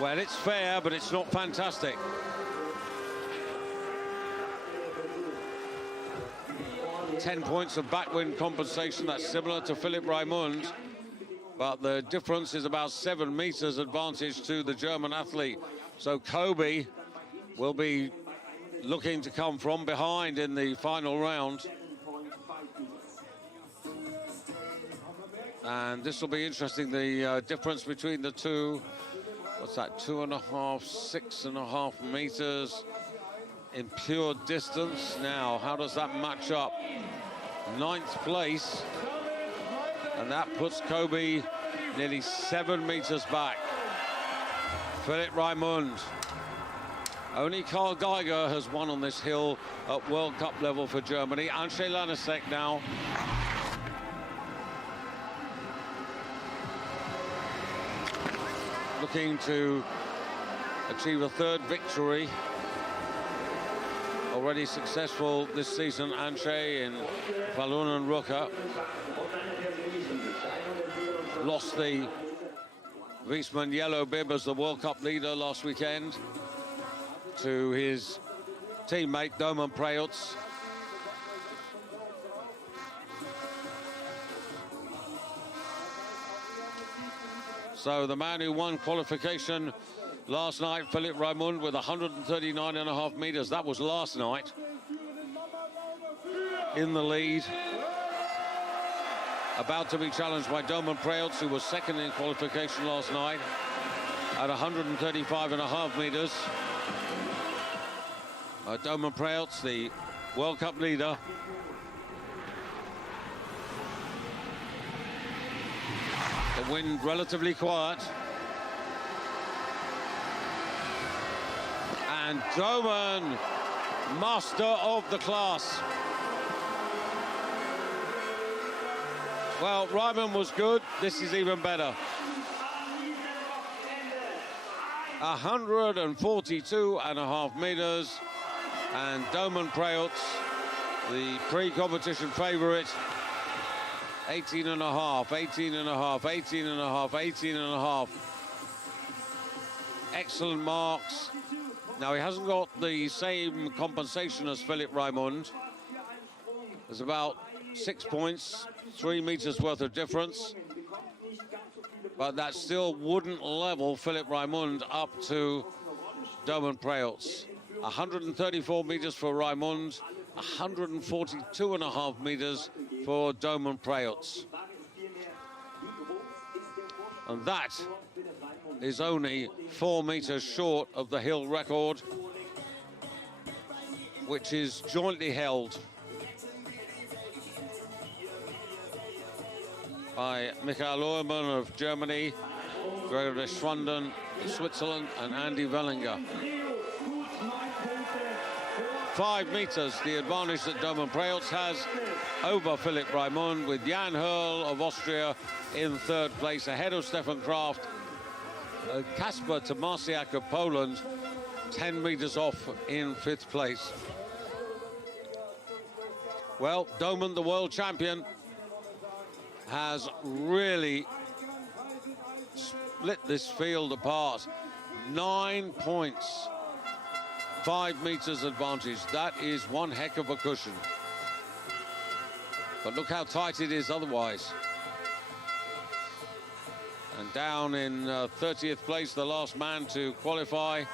Well, it's fair, but it's not fantastic. Ten points of backwind compensation. That's similar to Philipp Raimund, but the difference is about 7 meters advantage to the German athlete. So Kobe will be looking to come from behind in the final round. And this will be interesting, the difference between the two. What's that, 2.5, 6.5 meters in pure distance. Now, how does that match up? 9th place, and that puts Kobe nearly 7 meters back. Philipp Raimund. Only Karl Geiger has won on this hill at World Cup level for Germany. Andrzej Lanasek now. Looking to achieve a 3rd victory. Already successful this season, Andrzej in Falun and Ruka. Lost the Viessmann yellow bib as the World Cup leader last weekend to his teammate Domen Preutz. So the man who won qualification last night, Philipp Raimund, with 139.5 meters. That was last night. In the lead. About to be challenged by Domen Preutz, who was 2nd in qualification last night at 135.5 meters. Domen Preutz, the World Cup leader. The wind relatively quiet. And Domen, master of the class. Well, Raimund was good. This is even better. 142.5 meters. And Domen Preutz, the pre-competition favorite, 18.5, 18.5, 18.5, 18.5. Excellent marks. Now, he hasn't got the same compensation as Philipp Raimund. There's about 6 points, 3 meters worth of difference. But that still wouldn't level Philipp Raimund up to Domen Preutz. 134 meters for Raimund, 142.5 meters for Domen Preutz. And that is only 4 meters short of the hill record, which is jointly held by Michael Uhrmann of Germany, Gregor Schwanden of Switzerland, and Andy Wellinger. 5 meters, the advantage that Domen Preutz has over Philipp Raimund, with Jan Hurl of Austria in 3rd place, ahead of Stefan Kraft. Kasper Tomasiak of Poland, 10 meters off in 5th place. Well, Domen, the world champion, has really split this field apart. 9 points. 5 meters advantage. That is one heck of a cushion. But look how tight it is otherwise. And down in 30th place, the last man to qualify,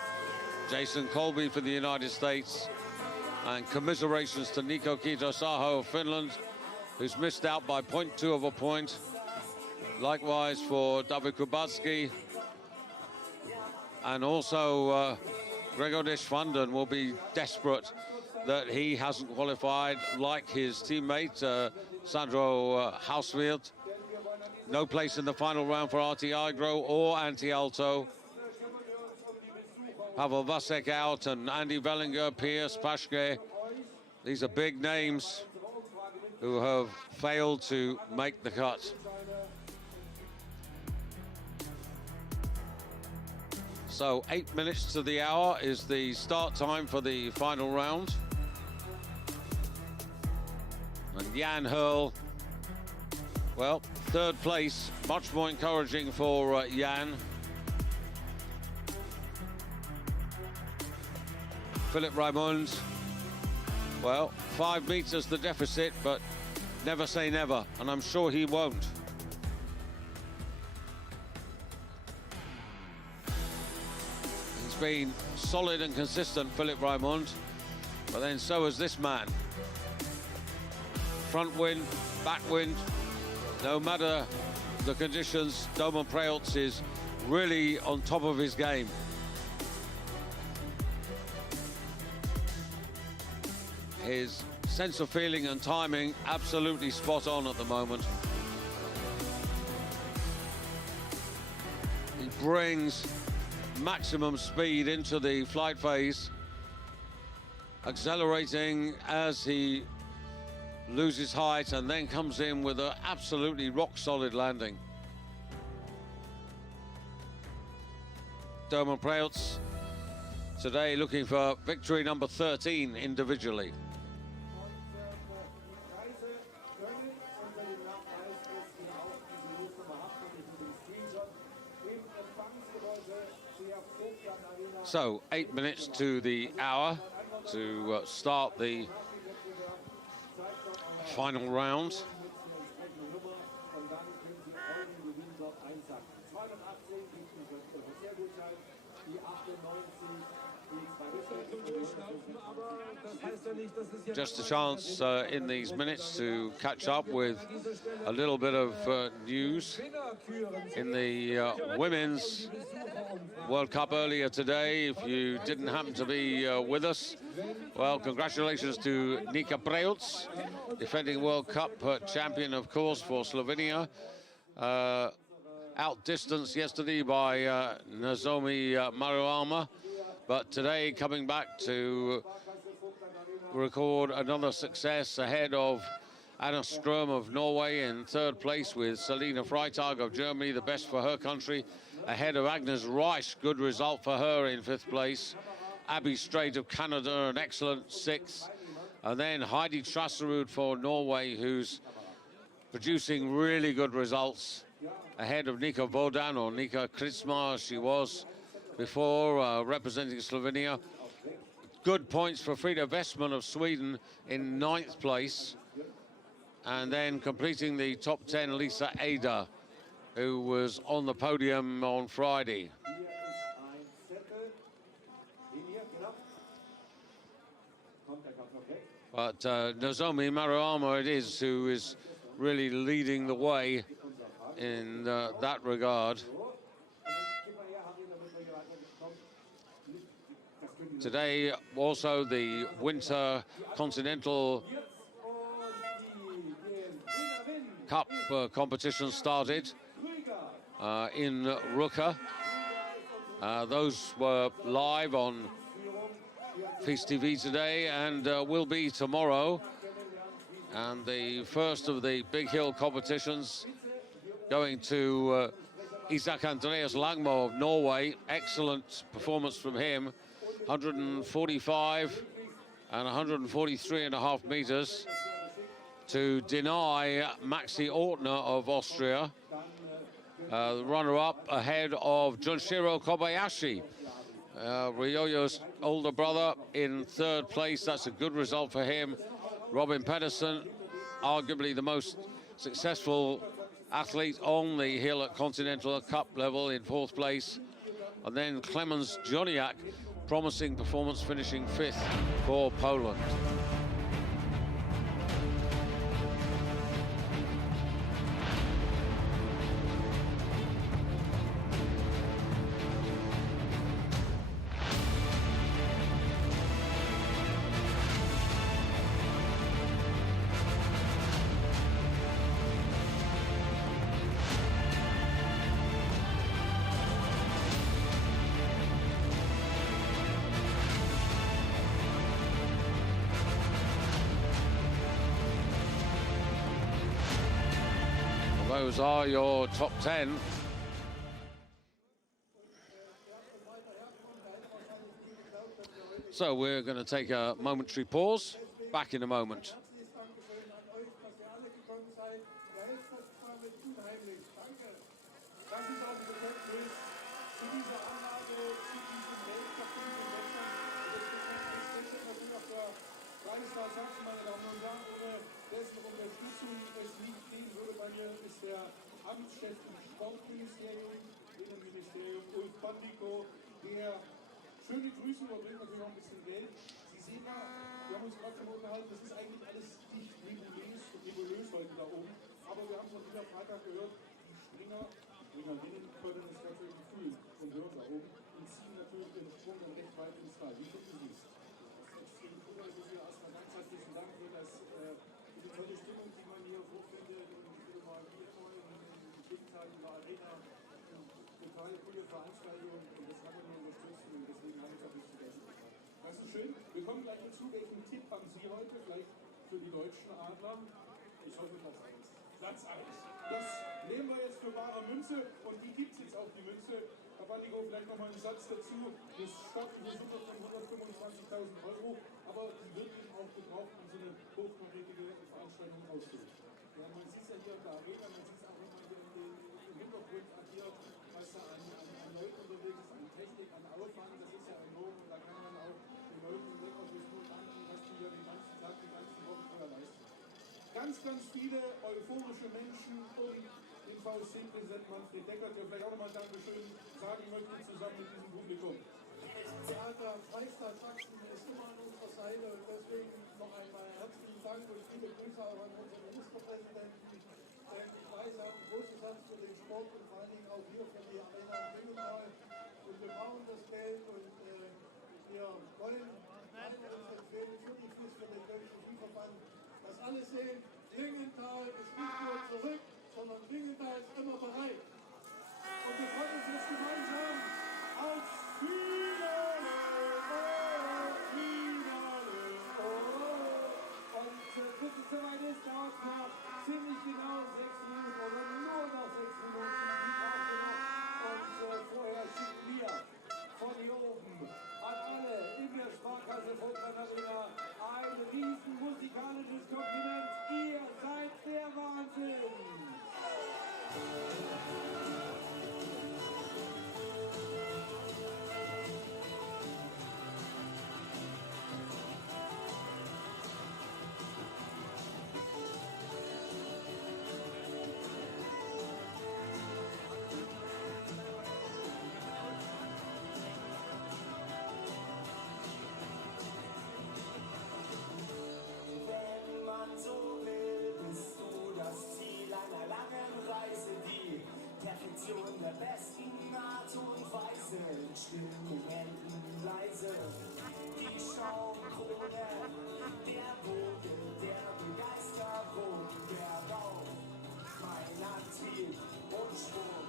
Jason Colby for the United States. And commiserations to Nico Kitasaho of Finland, who's missed out by 0.2 of a point. Likewise for David Kubacki. And also Gregor Schwanden will be desperate that he hasn't qualified, like his teammate Sandro Hauswild. No place in the final round for Arti Agro or Antti Aalto. Pavel Vasek out, and Andy Wellinger, Piers Paschke, These are big names who have failed to make the cut. So 8 minutes to the hour is the start time for the final round. And Jan Hurl, well, third place, much more encouraging for Jan. Philip Raimund, well, 5 meters the deficit, but never say never, and I'm sure he won't. He's been solid and consistent, Philip Raimund, but then so is this man. Front wind, back wind, no matter the conditions, Domen Preelts is really on top of his game. His sense of feeling and timing absolutely spot on at the moment. He brings maximum speed into the flight phase, accelerating as he loses height and then comes in with an absolutely rock-solid landing. Domen Preelts today looking for victory number 13 individually. So 8 minutes to the hour to start the final round. Just a chance in these minutes to catch up with a little bit of news in the Women's World Cup earlier today. If you didn't happen to be with us, well, congratulations to Nika Preelts, defending World Cup champion, of course, for Slovenia. Outdistanced yesterday by Nozomi Maruama, but today coming back to record another success ahead of Anna Ström of Norway in third place, with Selina Freitag of Germany, the best for her country, ahead of Agnes Reich, good result for her in fifth place. Abby Strait of Canada, an excellent sixth. And then Heidi Trasserud for Norway, who's producing really good results, ahead of Nika Vodan, or Nika Kritsma, as she was before, representing Slovenia. Good points for Frida Viessmann of Sweden in ninth place. And then completing the top 10, Lisa Ada, who was on the podium on Friday. But Nozomi Maruama it is who is really leading the way in that regard. Today, also the Winter Continental Cup competition started in Ruka. Those were live on FIS TV today and will be tomorrow. And the first of the big hill competitions going to Isak Andreas Langmo of Norway. Excellent performance from him. 145 and 143.5 meters to deny Maxi Ortner of Austria. The runner-up ahead of Junshiro Kobayashi, Ryoyo's older brother, in third place. That's a good result for him. Robin Pedersen, arguably the most successful athlete on the hill at Continental Cup level, in fourth place. And then Klemens Joniak, promising performance, finishing fifth for Poland. Those are your top 10. So we're going to take a momentary pause. Back in a moment. Meine Damen und Herren, ohne dessen Unterstützung es nicht gehen würde bei mir, ist der Amtschef im Sportministerium, Innenministerium, Ulf Bandiko, der schöne Grüße überbringt, natürlich auch ein bisschen Geld. Sie sehen ja, wir haben uns gerade schon unterhalten, das ist eigentlich alles dicht nebulös heute da oben. Aber wir haben es noch wieder Freitag gehört, die Springerinnen können es natürlich fühlen und hören da oben und ziehen natürlich den Sprung dann recht weit ins Tal. Wie finden Sie es? Also hier erstmal ganz herzlichen Dank für diese tolle Stimmung, die man hier vorfindet und wieder mal hier in Klingenthal in der Arena. Total coole Veranstaltung und das haben wir nur unterstützt und deswegen haben wir es auch nicht vergessen. Das ist schön. Wir kommen gleich dazu. Welchen Tipp haben Sie heute vielleicht für die deutschen Adler? Ich hoffe Platz 1. Platz 1. Das nehmen wir jetzt für bare Münze und die gibt es jetzt auch, die Münze. Herr Bandiko, vielleicht noch mal einen Satz dazu. Das staatliche Summe von 125.000 €, aber die wird eben auch gebraucht, um so eine hochkarätige Veranstaltung auszuführen. Ja, man sieht es ja hier auf der Arena, man sieht es auch immer im Hintergrund agiert, was da an Leuten unterwegs ist, an Technik, an Aufwand, das ist ja enorm und da kann man auch den Leuten wirklich nur danken, was die ja den ganzen Tag, die ganzen Wochen vorher leisten. Ganz viele euphorische Menschen und den VSC-Präsident Manfred Decker, der vielleicht auch nochmal Dankeschön sagen möchte, zusammen mit diesem Publikum. Theater Freistyle Sachsen ist immer an unserer Seite und deswegen noch einmal herzlichen Dank und viele Grüße auch an unseren Ministerpräsidenten. Denn ich weiß, er hat ein großes Herz für den Sport und vor allen Dingen auch hier für die Arena in Klingenthal. Und wir brauchen das Geld und wir wollen uns empfehlen für die FIS, für den deutschen Skiverband, dass alle sehen, Klingenthal ist nicht nur zurück, sondern Klingenthal ist immer bereit. Und wir freuen uns jetzt gemeinsam auf Finale! Finale! Und bis es soweit ist, dauert es noch ziemlich genau 6 Minuten oder nur noch 6 Minuten. Die brauchen wir noch. Und vorher schicken wir von hier oben an alle in der Sparkasse Volkswagen Arena ein riesen musikalisches Kompliment. Ihr seid der Wahnsinn! So will, bist du das Ziel einer langen Reise, die Perfektion der besten Art und Weise, in stillen Momenten leise, die Schaumkrone, der Bogen der Begeisterung, der Raum, mein Antrieb und Schwung.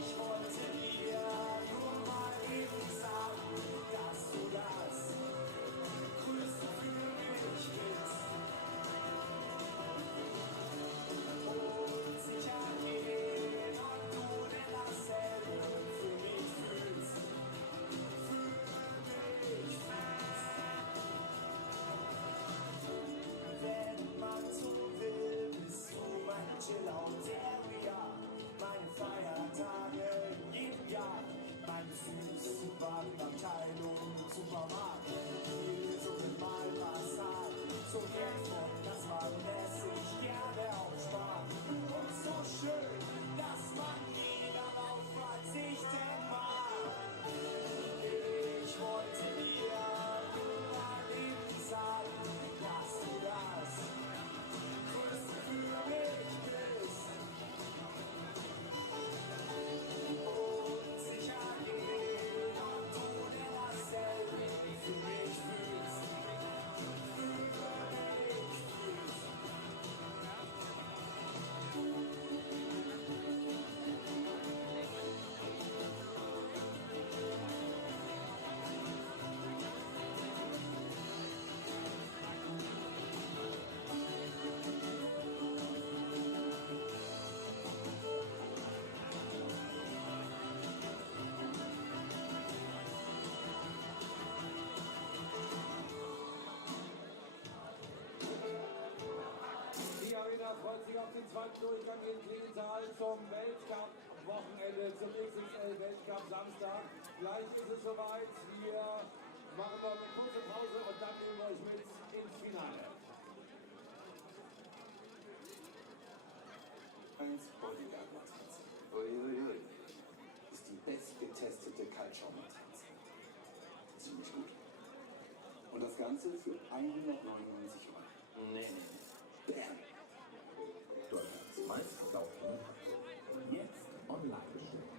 Ich wollte dir nur mal eben sagen, dass du das Größte für mich bist. Und sicher gehen, ob du denn dasselbe für mich fühlst. Für mich fühlst. Wenn man so will, bist zweiten Durchgang in Klingenthal zum Weltcup-Wochenende, zum XXL-Weltcup Samstag. Gleich ist es soweit. Wir machen noch eine kurze Pause und dann nehmen wir euch mit ins Finale. Bodyguard-Matraze. Uiuiui. Ist die bestgetestete Kaltschaummatraze. Ziemlich gut. Und das Ganze für 199 Euro. Nee. Bam. Deutschlands meistverkaufte Matratze. Jetzt online bestellen.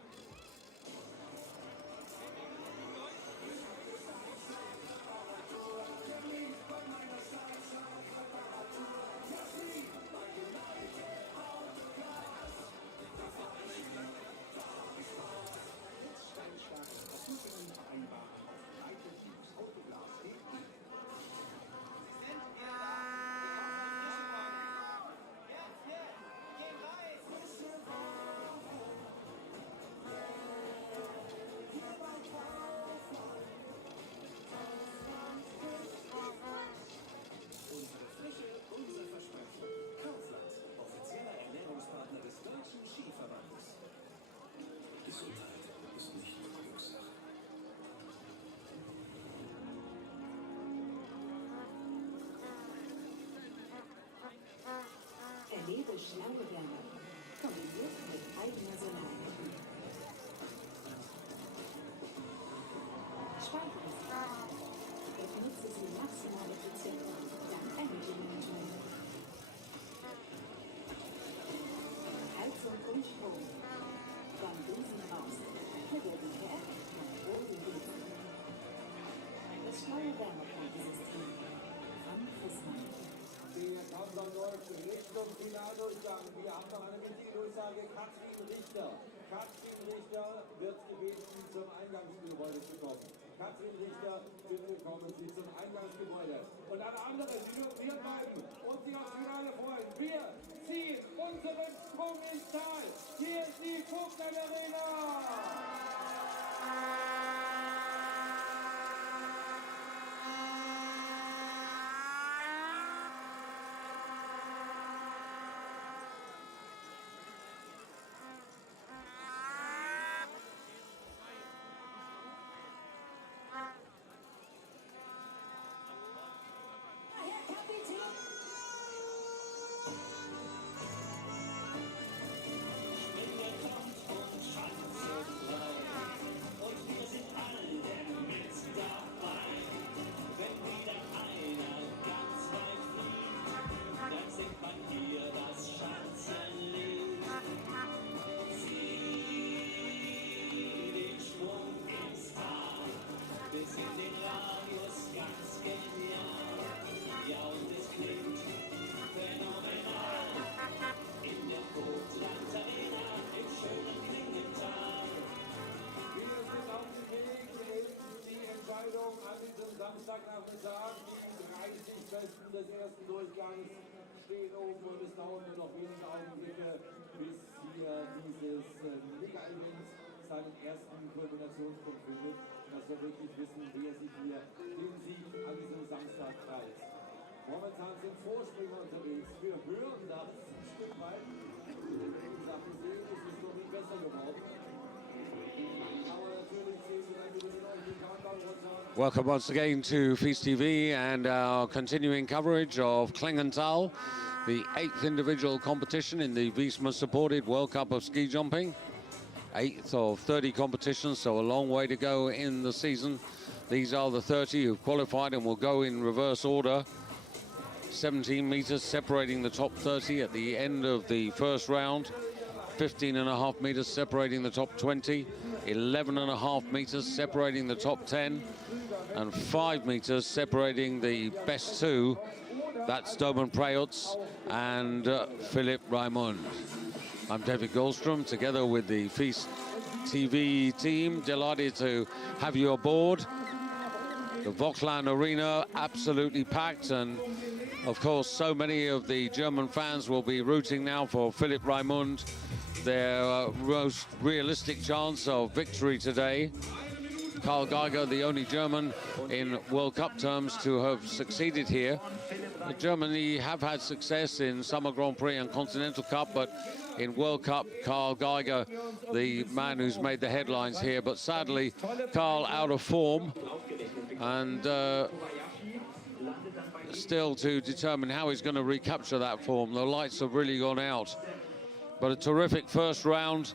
Erlebe schlaue Wärme, kombiniert mit eigener Solarenergie. Speichern Sie. Benutze Sie maximal effizient dank Energy Management. Heizung und Strom. Von Düsen raus. Hier werden Wärme nach oben gehen. Das schlaue Wärmepumpensystem von Viessmann. Der Countdown läuft Richtung Finaldurchgang. Wir haben noch eine wichtige Durchsage. Katrin Richter. Katrin Richter wird gebeten, zum Eingangsgebäude zu kommen. Katrin Richter, bitte kommen Sie zum Eingangsgebäude. Und alle anderen, die dürfen hier bleiben und sich aufs Finale freuen. Wir ziehen unseren Sprung ins Tal. Hier ist die Vogtland Arena. Samstagnachmittag, die 30 Besten des ersten Durchgangs stehen oben und es dauert nur noch wenige Augenblicke, bis hier dieses Mega-Event seinen ersten Kulminationspunkt findet, dass wir wirklich wissen, wer sich hier den Sieg an diesem Samstag teilt. Momentan sind Vorspringer unterwegs, wir hören das ein Stück weit, in Sachen Sehen ist es noch nicht besser geworden. Welcome once again to FIS TV and our continuing coverage of Klingenthal, the 8th individual competition in the Viessmann supported World Cup of ski jumping. 8th of 30 competitions, so a long way to go in the season. These are the 30 who've qualified and will go in reverse order. 17 meters separating the top 30 at the end of the first round. 15.5 meters separating the top 20. 11.5 meters separating the top 10. And 5 meters separating the best two. That's Domen Preyutz and Philipp Raimund. I'm David Goldstrom, together with the FIS TV team. Delighted to have you aboard. The Vogtland Arena absolutely packed, and of course so many of the German fans will be rooting now for Philipp Raimund, their most realistic chance of victory today. Karl Geiger, the only German in World Cup terms to have succeeded here. Germany have had success in Summer Grand Prix and Continental Cup, but in World Cup, Karl Geiger, the man who's made the headlines here, but sadly, Karl out of form, and still to determine how he's going to recapture that form. The lights have really gone out, but a terrific first round,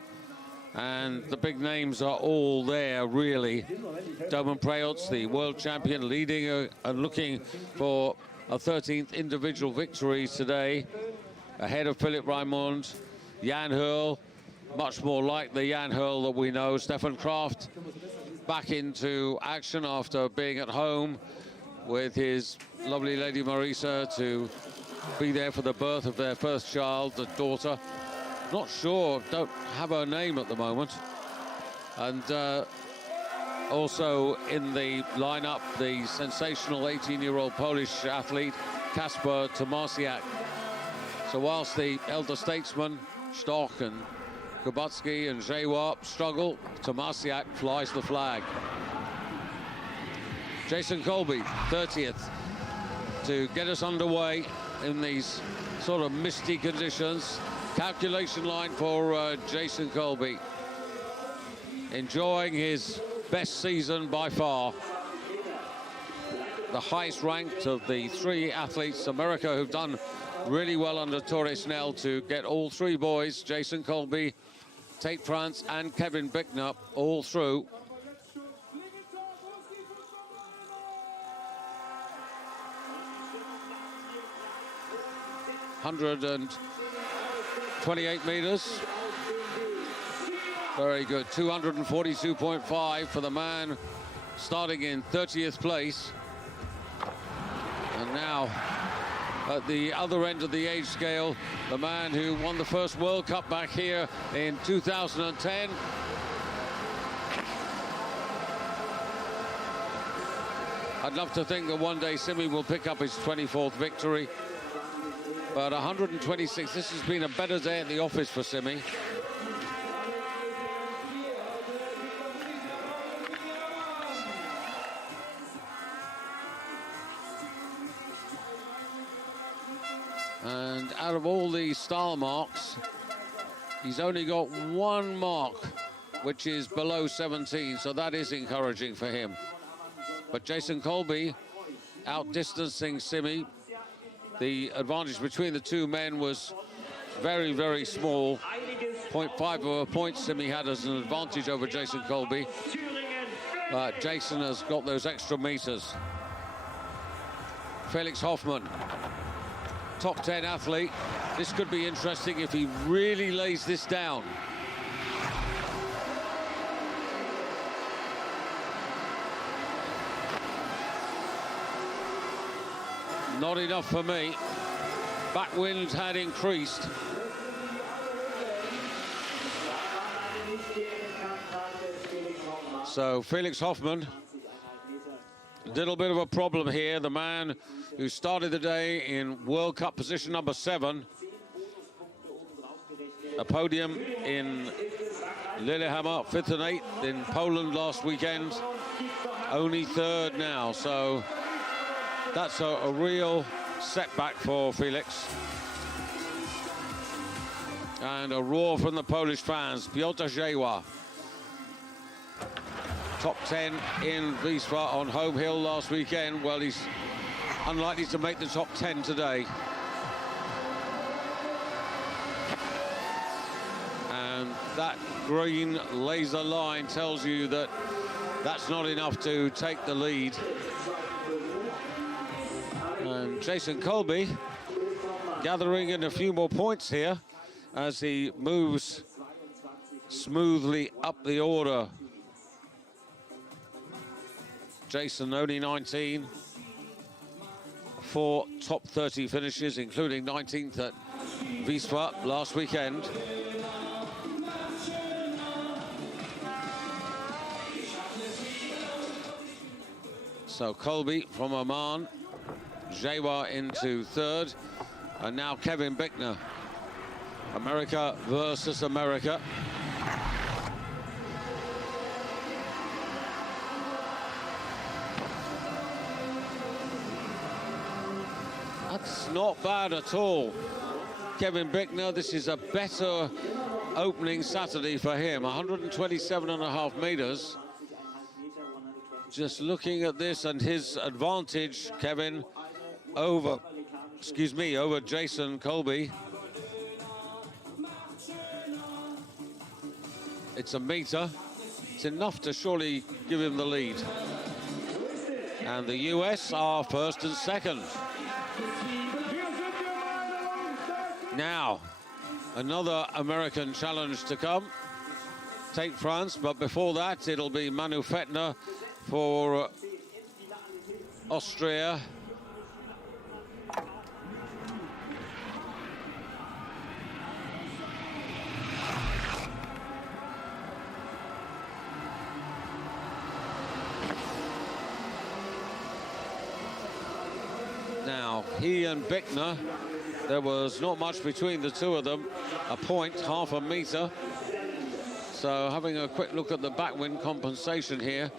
and the big names are all there, really. Domen Preutz, the world champion, leading and looking for a 13th individual victory today, ahead of Philipp Raimund. Jan Hurl, much more like the Jan Hurl that we know. Stefan Kraft back into action after being at home with his lovely lady Marisa to be there for the birth of their first child, the daughter. Not sure, don't have her name at the moment. And also in the lineup, the sensational 18-year-old Polish athlete, Kasper Tomasiak. So whilst the elder statesmen, Stoch and Kubacki and Jewa struggle, Tomasiak flies the flag. Jason Colby, 30th, to get us underway in these sort of misty conditions. Calculation line for Jason Colby. Enjoying his best season by far. The highest ranked of the three athletes, America, who've done really well under Tore Snell, to get all three boys, Jason Colby, Tate France and Kevin Bicknell, all through. ...128 meters. Very good. 242.5 for the man starting in 30th place. And now, at the other end of the age scale, the man who won the first World Cup back here in 2010. I'd love to think that one day Simi will pick up his 24th victory. But 126, this has been a better day at the office for Simi. And out of all the style marks, he's only got one mark, which is below 17, so that is encouraging for him. But Jason Colby outdistancing Simi. The advantage between the two men was very, very small. 0.5 of a point Simi had as an advantage over Jason Colby. But Jason has got those extra meters. Felix Hoffmann, top 10 athlete. This could be interesting if he really lays this down. Not enough for me. Backwind had increased. So Felix Hoffmann, a little bit of a problem here. The man who started the day in World Cup position number 7. A podium in Lillehammer, 5th and 8th in Poland last weekend. Only 3rd now, so that's a real setback for Felix. And a roar from the Polish fans. Piotr Jewa, top 10 in Viessmann on home hill last weekend. Well, he's unlikely to make the top 10 today. And that green laser line tells you that that's not enough to take the lead. And Jason Colby gathering in a few more points here as he moves smoothly up the order. Jason only 19, 4 top 30 finishes, including 19th at Viessmann last weekend. So Colby from Oman, Jewa into 3rd, and now Kevin Bicknell. America versus America. That's not bad at all. Kevin Bickner, this is a better opening Saturday for him. 127.5 meters. Just looking at this and his advantage, Kevin, over Jason Colby. It's a meter. It's enough to surely give him the lead. And the US are first and second. Now, another American challenge to come. Take France, but before that, it'll be Manu Fettner for Austria. Now, he and Bickner, there was not much between the two of them. A point, half a meter. So having a quick look at the backwind compensation here,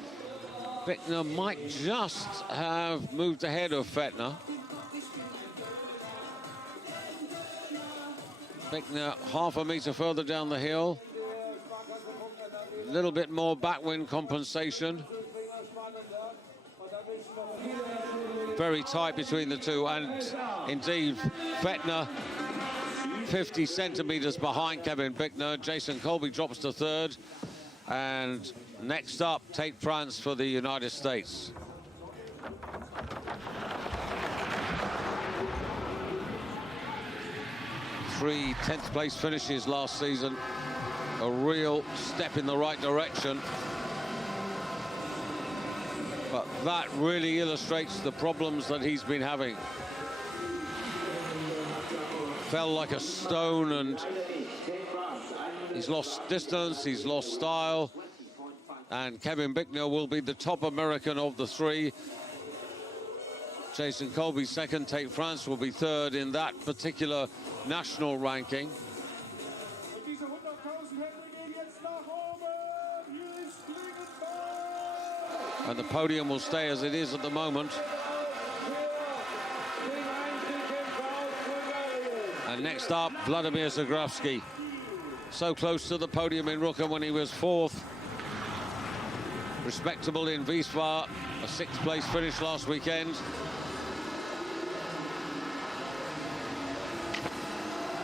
Bickner might just have moved ahead of Fettner. Bickner half a meter further down the hill. A little bit more backwind compensation. Very tight between the two, and indeed Fettner 50 centimeters behind Kevin Bickner. Jason Colby drops to third, and next up, Tate France for the United States. Three 10th place finishes last season, a real step in the right direction. But that really illustrates the problems that he's been having. Fell like a stone, and he's lost distance, he's lost style. And Kevin Bickner will be the top American of the three. Jason Colby second, Tate France will be third in that particular national ranking. And the podium will stay as it is at the moment. And next up, Vladimir Zagravsky. So close to the podium in Ruka when he was fourth. Respectable in Viessmann, a 6th place finish last weekend.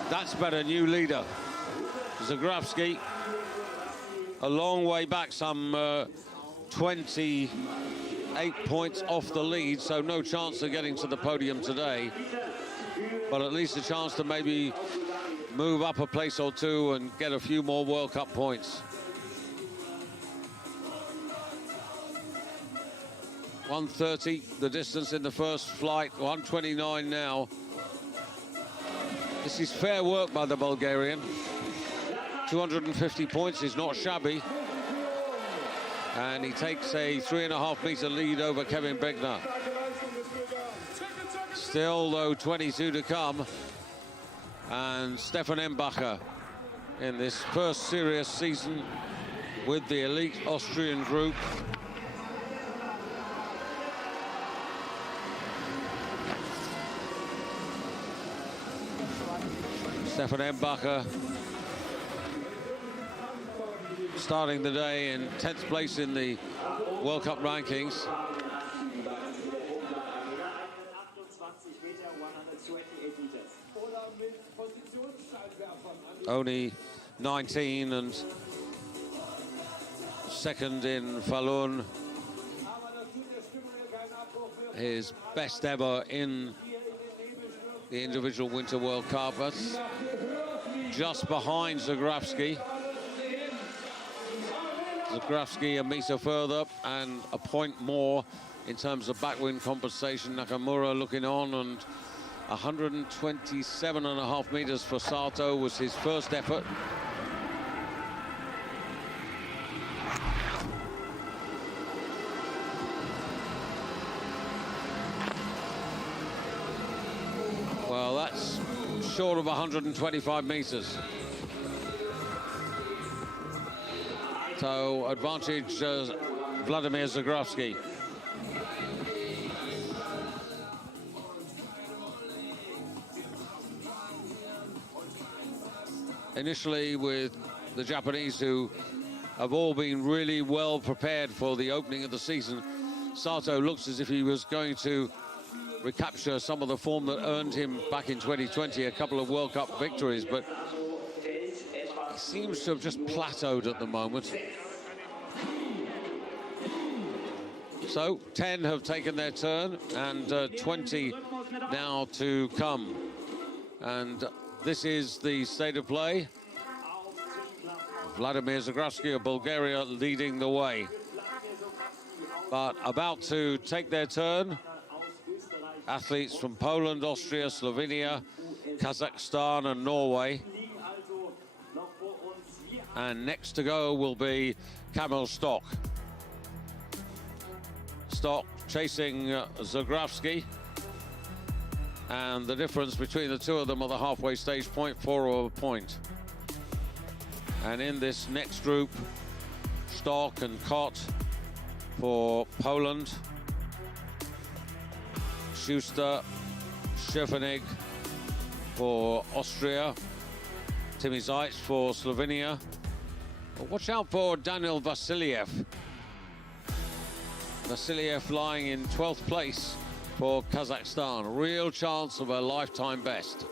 That's better, new leader. Zagravsky, a long way back, some 28 points off the lead, so no chance of getting to the podium today. But at least a chance to maybe move up a place or two and get a few more World Cup points. 130 the distance in the first flight, 129 now. This is fair work by the Bulgarian. 250 points is not shabby. And he takes a 3.5 meter lead over Kevin Bickner. Still, though, 22 to come. And Stefan Embacher in this first serious season with the elite Austrian group. Stefan Embacher starting the day in 10th place in the World Cup rankings. Only 19 and second in Falun. His best ever in the individual Winter World Cup. That's just behind Zagravsky. Zagravsky a meter further and a point more in terms of backwind compensation. Nakamura looking on, and 127.5 meters for Sato was his first effort. Well, that's short of 125 meters. So advantage Vladimir Zagravsky. initially with the Japanese, who have all been really well prepared for the opening of the season. Sato looks as if he was going to recapture some of the form that earned him back in 2020 a couple of World Cup victories, but he seems to have just plateaued at the moment. So 10 have taken their turn, and 20 now to come. And this is the state of play. Vladimir Zagravsky of Bulgaria leading the way. But about to take their turn, athletes from Poland, Austria, Slovenia, Kazakhstan and Norway. And next to go will be Kamil Stoch. Stoch chasing Zagravsky. And the difference between the two of them on the halfway stage, 0.4 of a point. And in this next group, Stoch and Kot for Poland, Schuster, Schevenig for Austria, Timmy Zeitz for Slovenia. But watch out for Daniel Vasiliev. Vasiliev lying in 12th place for Kazakhstan. Real chance of a lifetime best.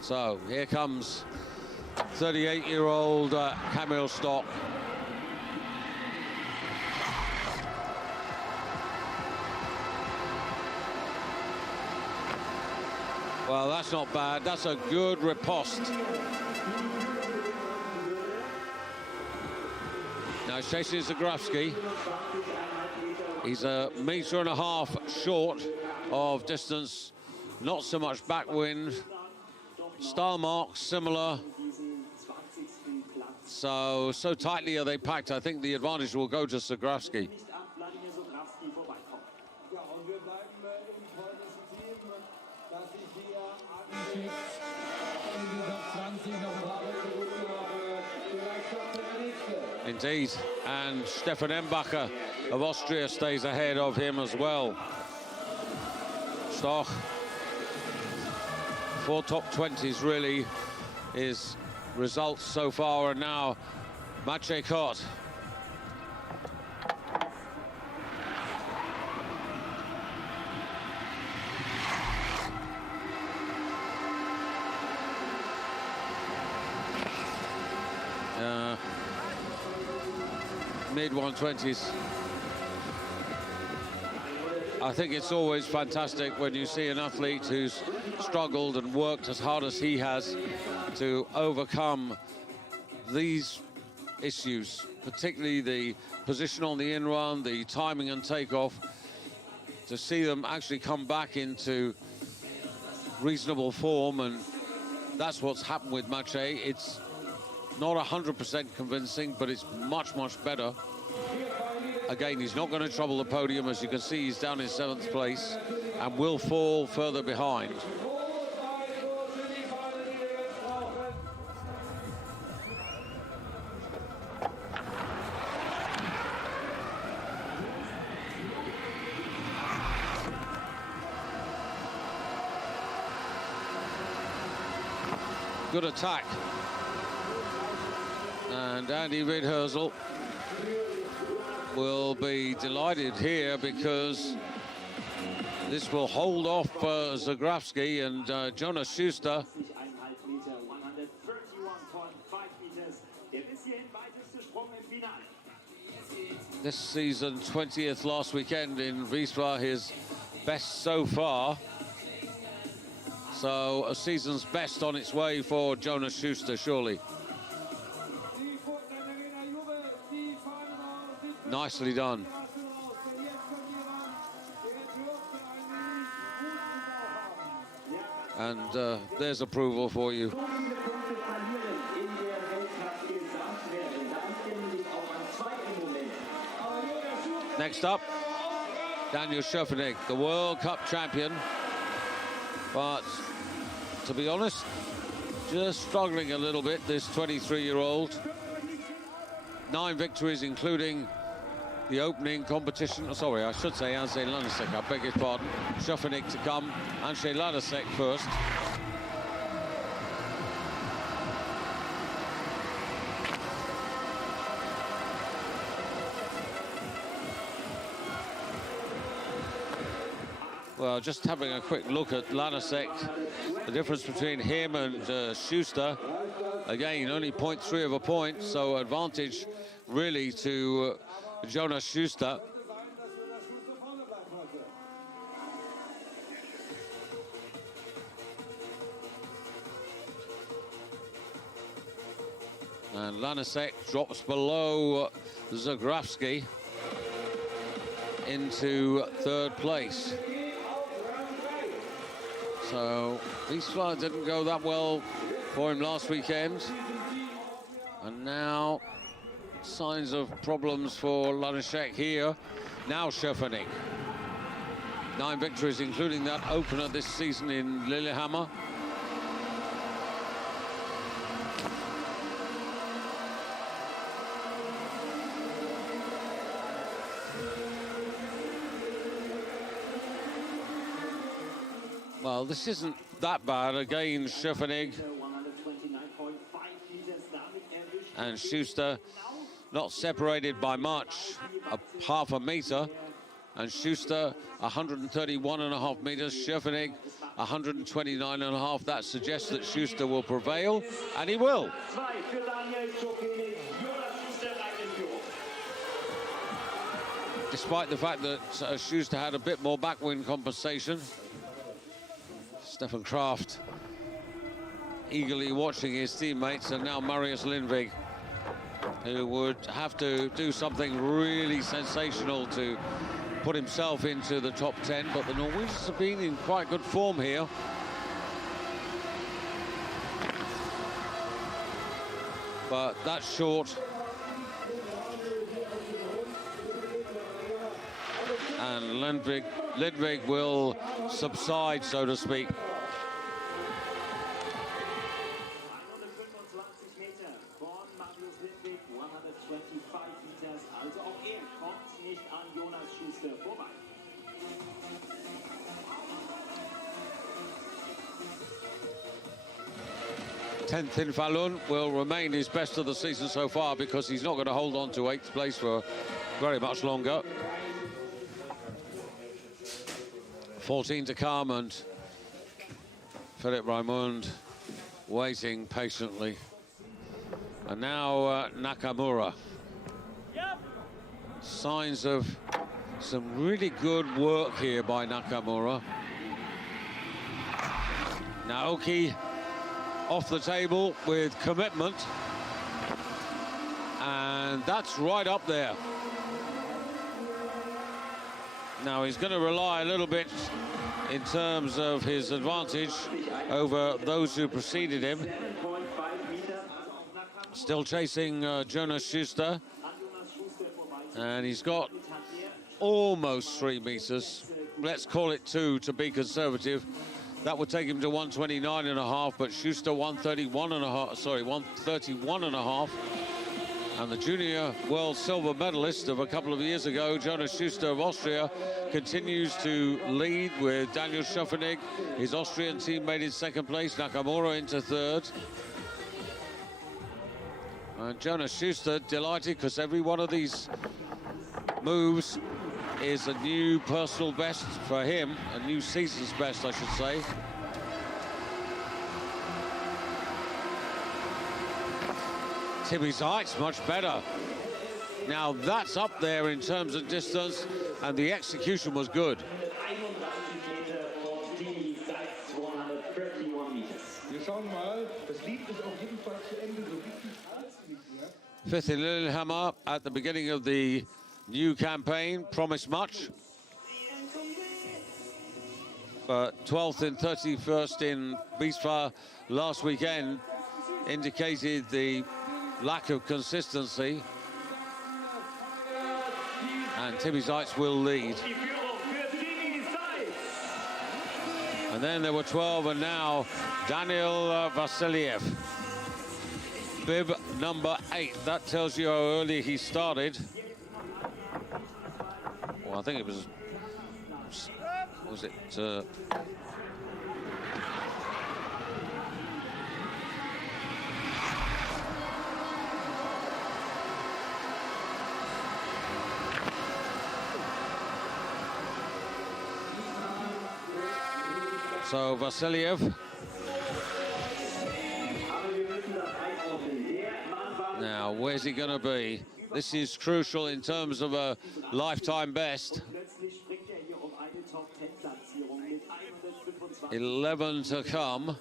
So here comes 38-year-old Kamil Stoch. Well, that's not bad. That's a good riposte. Now he's chasing Zagravsky. He's 1.5 meters short of distance. Not so much backwind. Style marks similar. So tightly are they packed. I think the advantage will go to Zagravsky. Indeed, and Stefan Embacher of Austria stays ahead of him as well. Stoch, 4 top 20s really is results so far, and now Maciej Kot. Mid-120s. I think it's always fantastic when you see an athlete who's struggled and worked as hard as he has to overcome these issues, particularly the position on the in-run, the timing and takeoff, to see them actually come back into reasonable form. And that's what's happened with Maciej. It's not 100% convincing, but it's much, much better. Again, he's not going to trouble the podium. As you can see, he's down in 7th place and will fall further behind. Good attack. And Andy Ridhersel will be delighted here, because this will hold off Zagravsky and Jonas Schuster. This season, 20th last weekend in Wiesla, his best so far. So a season's best on its way for Jonas Schuster, surely. Nicely done. And there's approval for you. Next up, Daniel Schevenig, the World Cup champion. But to be honest, just struggling a little bit, this 23-year-old. 9 victories, including the opening competition. Sorry, I should say Andrzej Ladasek, I beg his pardon. Schevenig to come. Andrzej Ladasek first. Well, just having a quick look at Lanasek, the difference between him and Schuster, again, only 0.3 of a point, so advantage really to Jonas Schuster. And Lanasek drops below Zagrawski into third place. So Viessmann didn't go that well for him last weekend. And now signs of problems for Lanasek here. Now Schöffening. 9 victories, including that opener this season in Lillehammer. Well, this isn't that bad. Again, Schöffening and Schuster not separated by much, half a meter. And Schuster 131.5 meters, Schöffening 129.5. That suggests that Schuster will prevail, and he will. Despite the fact that Schuster had a bit more backwind compensation. Stefan Kraft eagerly watching his teammates, and now Marius Lindvig, who would have to do something really sensational to put himself into the top 10, but the Norwegians have been in quite good form here. But that's short. And Lindvig will subside, so to speak. Tenth in Falun will remain his best of the season so far, because he's not going to hold on to 8th place for very much longer. 14 to come, and Philipp Raimund waiting patiently. And now Nakamura. Signs of some really good work here by Nakamura. Naoki off the table with commitment, and that's right up there. Now he's going to rely a little bit in terms of his advantage over those who preceded him. Still chasing Jonas Schuster, and he's got almost 3 meters. Let's call it 2 to be conservative. That would take him to 129.5, but Schuster 131.5. Sorry, 131.5. And the junior world silver medalist of a couple of years ago, Jonas Schuster of Austria, continues to lead with Daniel Schöffening, his Austrian teammate, in 2nd place, Nakamura into 3rd. And Jonas Schuster delighted, because every one of these moves is a new personal best for him, a new season's best, I should say. Timmy Zeitz much better. Now that's up there in terms of distance, and the execution was good. Fifth in Lillehammer at the beginning of the new campaign, promised much. But 12th and 31st in Wiesbaden last weekend indicated the lack of consistency. And Timmy Zeitz will lead. And then there were 12, and now Daniel Vasiliev. Bib number 8. That tells you how early he started. Well, I think it was it? So Vasiliev. Now, where's he going to be? This is crucial in terms of a lifetime best. 11 to come.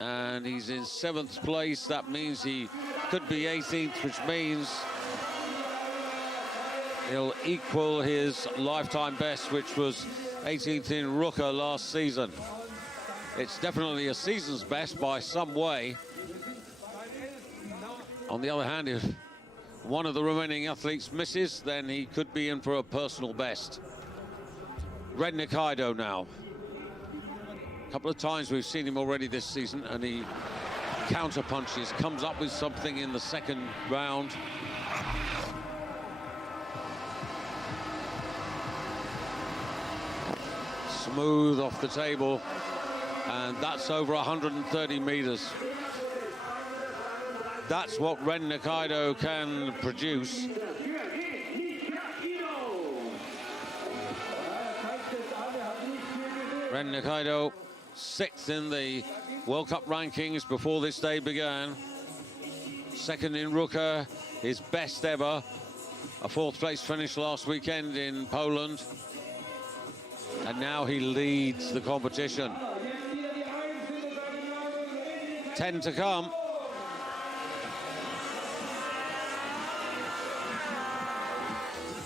And he's in 7th place. That means he could be 18th, which means he'll equal his lifetime best, which was 18th in Ruka last season. It's definitely a season's best by some way. On the other hand, if one of the remaining athletes misses, then he could be in for a personal best. Red Nikaido now. A couple of times we've seen him already this season, and he counter punches, comes up with something in the second round. Smooth off the table, and that's over 130 meters. That's what Ren Nikaido can produce. Ren Nikaido, 6th in the World Cup rankings before this day began. 2nd in Ruka, his best ever. A 4th place finish last weekend in Poland. And now he leads the competition. 10 to come.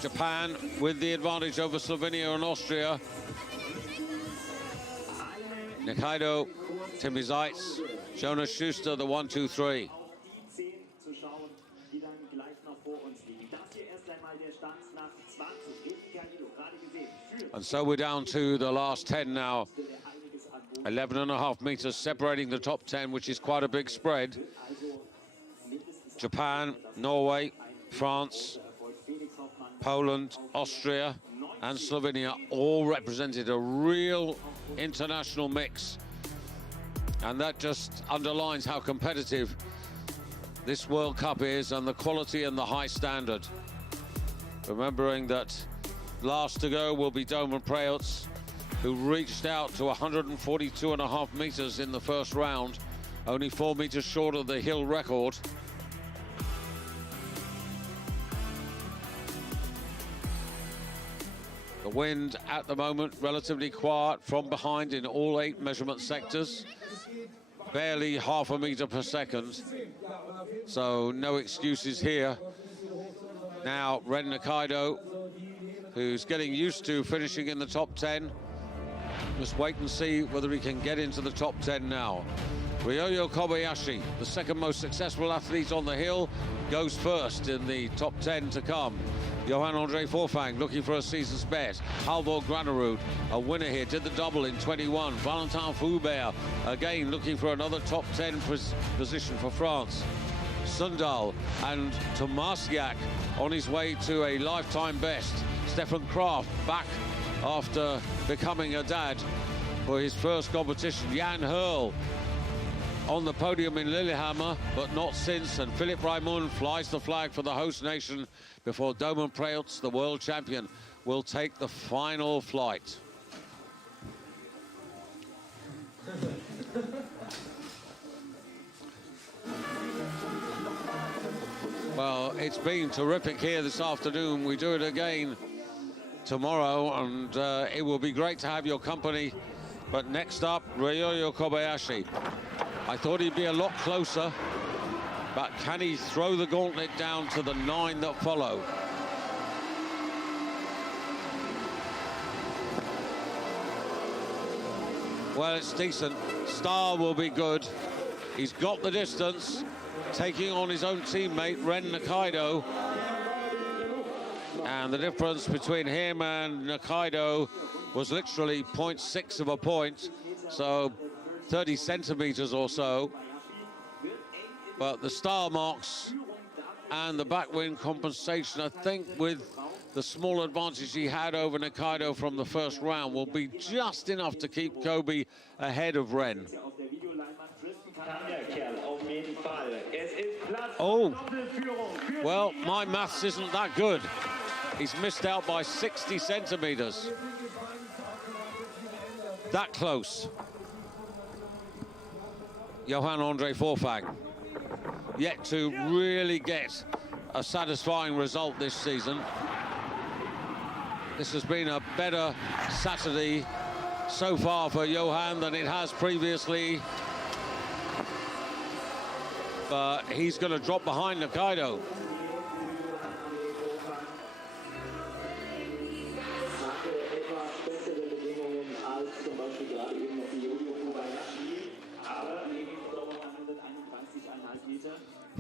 Japan with the advantage over Slovenia and Austria. Nikaido, Timmy Zeitz, Jonas Schuster, the 1, 2, 3. And so we're down to the last 10 now. 11.5 meters separating the top 10, which is quite a big spread. Japan, Norway, France, Poland, Austria, and Slovenia all represented a real international mix. And that just underlines how competitive this World Cup is and the quality and the high standard. Remembering that last to go will be Domen Preutz, who reached out to 142.5 meters in the first round, only 4 meters short of the hill record. The wind at the moment relatively quiet from behind in all 8 measurement sectors. Barely half a meter per second. So no excuses here. Now Ren Nikaido, who's getting used to finishing in the top 10. Just wait and see whether he can get into the top 10 now. Ryoyo Kobayashi, the 2nd most successful athlete on the hill, goes first in the top 10 to come. Johan-Andre Forfang looking for a season's best. Halvor Granerud, a winner here, did the double in 21. Valentin Foubert, again looking for another top 10 position for France. Sundal and Tomasiak on his way to a lifetime best. Stefan Kraft back after becoming a dad for his first competition. Jan Hurl on the podium in Lillehammer, but not since. And Philipp Raimund flies the flag for the host nation before Domen Preutz, the world champion, will take the final flight. Well, it's been terrific here this afternoon. We do it again tomorrow, and it will be great to have your company. But next up, Ryoyo Kobayashi. I thought he'd be a lot closer, but can he throw the gauntlet down to the 9 that follow? Well, it's decent. Star will be good. He's got the distance, taking on his own teammate, Ren Nikaido. And the difference between him and Nikaido was literally 0.6 of a point, so 30 centimeters or so. But the star marks and the backwind compensation, I think, with the small advantage he had over Nikaido from the first round, will be just enough to keep Kobe ahead of Ren. Oh, well, my maths isn't that good. He's missed out by 60 centimeters. that close. Johan Andre Forfang, yet to really get a satisfying result this season. This has been a better Saturday so far for Johan than it has previously. But he's going to drop behind Nakaido.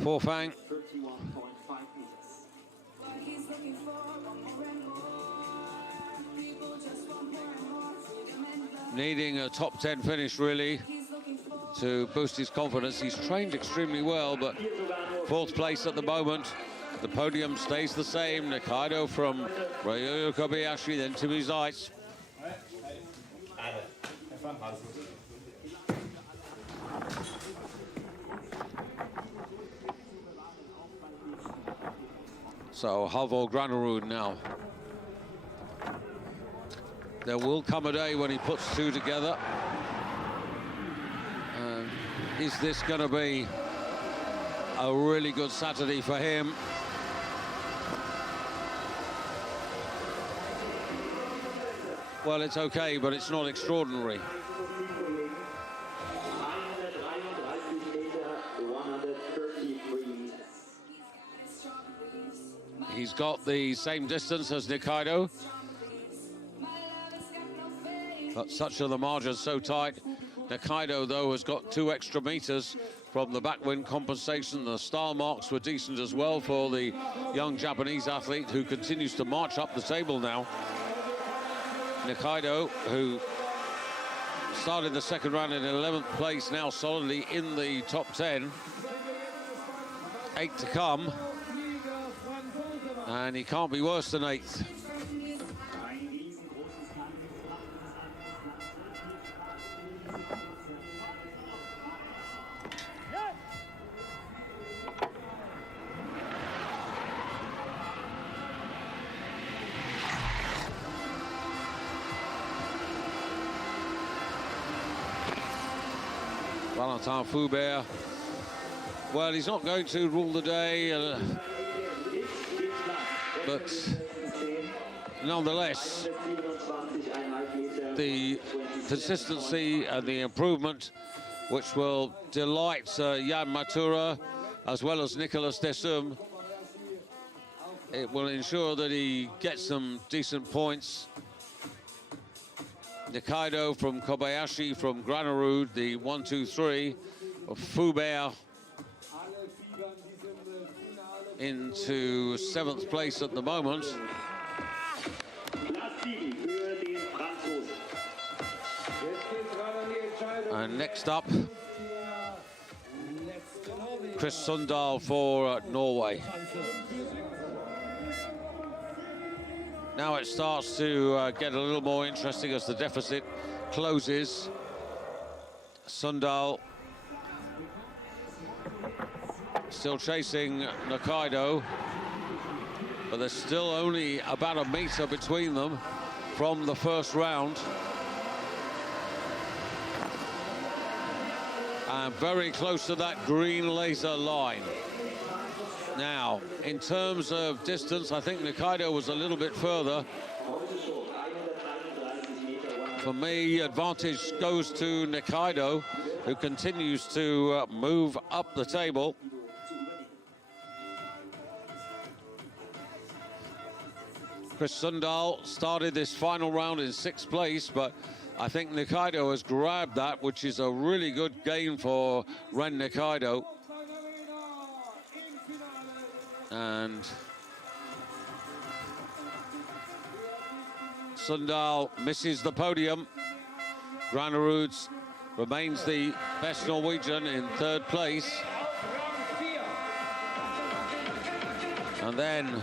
Forfang. Needing a top 10 finish, really, to boost his confidence. He's trained extremely well, but fourth place at the moment. The podium stays the same. Nakaido from Ryoyo Kobayashi, then Timmy Zeitz. So Halvor Granerud now. There will come a day when he puts two together. Is this going to be a really good Saturday for him? Well, it's okay, but it's not extraordinary. He's got the same distance as Nakaido, but such are the margins so tight. Nakaido, though, has got 2 extra meters from the backwind compensation. The star marks were decent as well for the young Japanese athlete, who continues to march up the table now. Nakaido, who started the second round in 11th place, now solidly in the top 10. 8 to come, and he can't be worse than 8th. Valentin Foubert, well, he's not going to rule the day, but nonetheless, the consistency and the improvement, which will delight Jan Matura as well as Nicolas Dessum, it will ensure that he gets some decent points. Nakaido from Kobayashi, from Granerud, the 1, 2, 3 of Foubert into 7th place at the moment. And next up, Chris Sundal for Norway. Now it starts to get a little more interesting as the deficit closes. Sundal still chasing Nakaido, but there's still only about a meter between them from the first round. And very close to that green laser line. Now, in terms of distance, I think Nakaido was a little bit further. For me, advantage goes to Nakaido, who continues to move up the table. Chris Sundal started this final round in 6th place, but I think Nakaido has grabbed that, which is a really good gain for Ren Nakaido. And Sundal misses the podium. Granerud remains the best Norwegian in 3rd place. And then,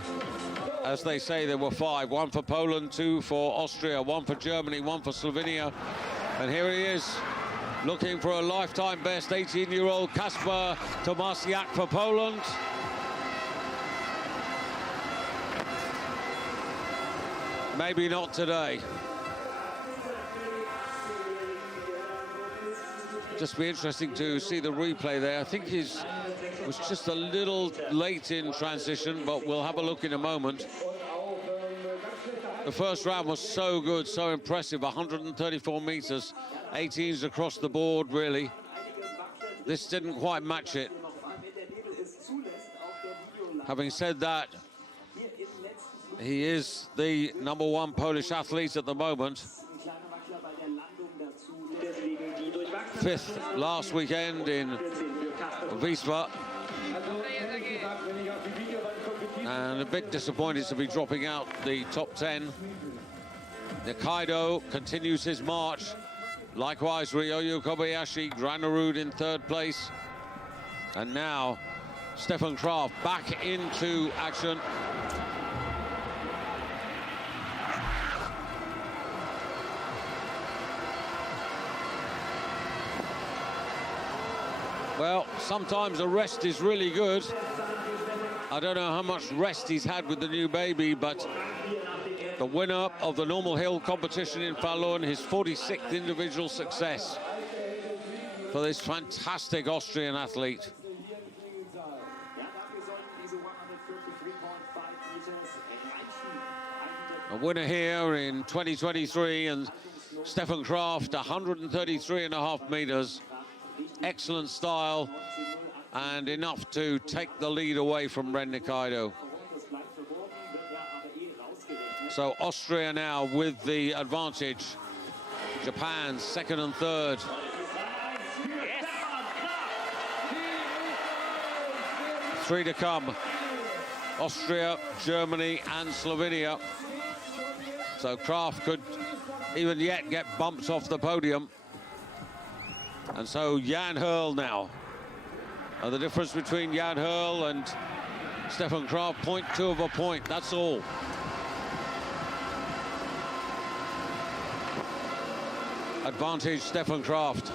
as they say, there were 5. 1 for Poland, 2 for Austria, 1 for Germany, 1 for Slovenia. And here he is, looking for a lifetime best, 18-year-old Kasper Tomasiak for Poland. Maybe not today. just be interesting to see the replay there. I think he was just a little late in transition, but we'll have a look in a moment. The first round was so good, so impressive, 134 meters, 18s across the board, really. This didn't quite match it. Having said that, he is the #1 Polish athlete at the moment. 5th last weekend in Viessmann. And a bit disappointed to be dropping out the top 10. Nikaido continues his march. Likewise, Ryoyu Kobayashi, Granerud in 3rd place. And now, Stefan Kraft back into action. Well, sometimes a rest is really good. I don't know how much rest he's had with the new baby, but the winner of the normal hill competition in Falun, his 46th individual success for this fantastic Austrian athlete. A winner here in 2023, and Stefan Kraft, 133.5 meters. Excellent style, and enough to take the lead away from Ren Nikaido. So Austria now with the advantage. Japan 2nd and 3rd. Three to come. Austria, Germany and Slovenia. So Kraft could even yet get bumped off the podium. And so Jan Hurl now. And the difference between Jan Hurl and Stefan Kraft, 0.2 of a point, that's all. Advantage Stefan Kraft.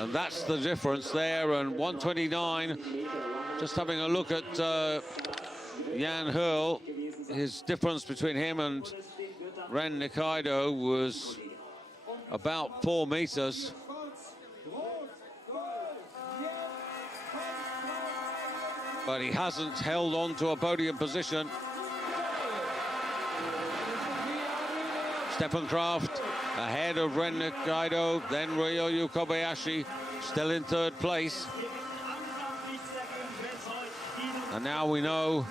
And that's the difference there, and 129. Just having a look at Jan Hurl, his difference between him and Ren Nikaido was about 4 meters. But he hasn't held on to a podium position. Stefan Kraft ahead of Ren Nikaido, then Ryoyu Kobayashi still in 3rd place. And now we know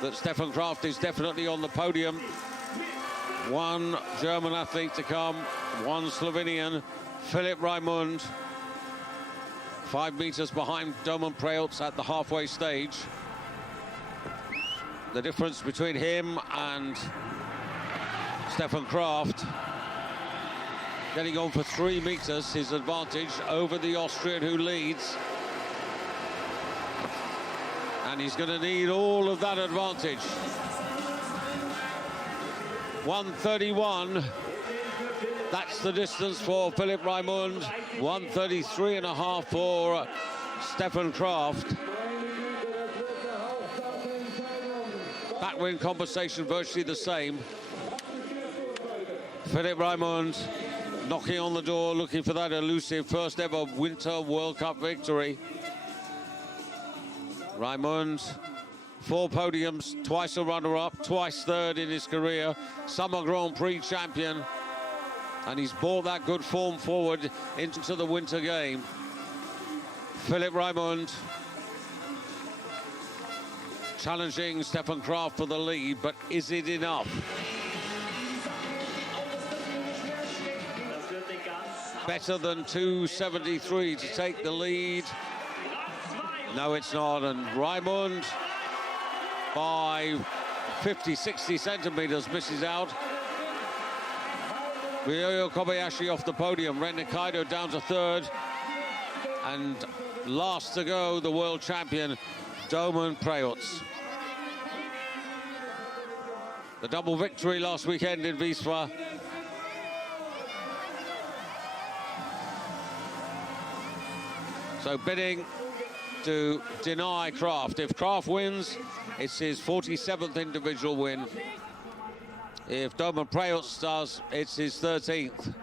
that Stefan Kraft is definitely on the podium. 1 German athlete to come, 1 Slovenian, Philipp Raimund. 5 meters behind Domen Preutz at the halfway stage. The difference between him and Stefan Kraft, getting on for 3 meters, his advantage over the Austrian who leads. And he's going to need all of that advantage. 131, that's the distance for Philipp Raimund. 133.5 for Stefan Kraft. Backwind compensation virtually the same. Philipp Raimund knocking on the door, looking for that elusive first ever Winter World Cup victory. Raimund, 4 podiums, twice a runner-up, twice 3rd in his career, Summer Grand Prix champion, and he's brought that good form forward into the winter game. Philipp Raimund challenging Stefan Kraft for the lead, but is it enough? Better than 273 to take the lead. No, it's not, and Raimund by 50-60 centimeters misses out. Ryoyu Kobayashi off the podium, Ren Nikaido down to 3rd, and last to go, the world champion, Domen Preutz. The double victory last weekend in Viessmann. So bidding to deny Kraft. If Kraft wins, it's his 47th individual win. If Domen Preutz does, it's his 13th.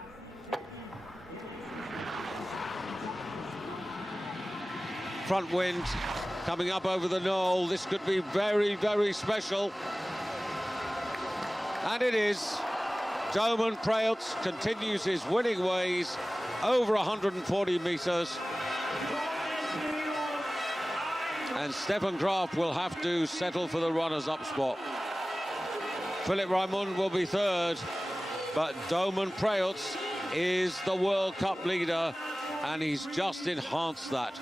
Front wind coming up over the knoll. This could be very, very special. And it is. Domen Preutz continues his winning ways over 140 meters. And Stefan Graf will have to settle for the runners-up spot. Philipp Raimund will be third, but Domen Preutz is the World Cup leader, and he's just enhanced that.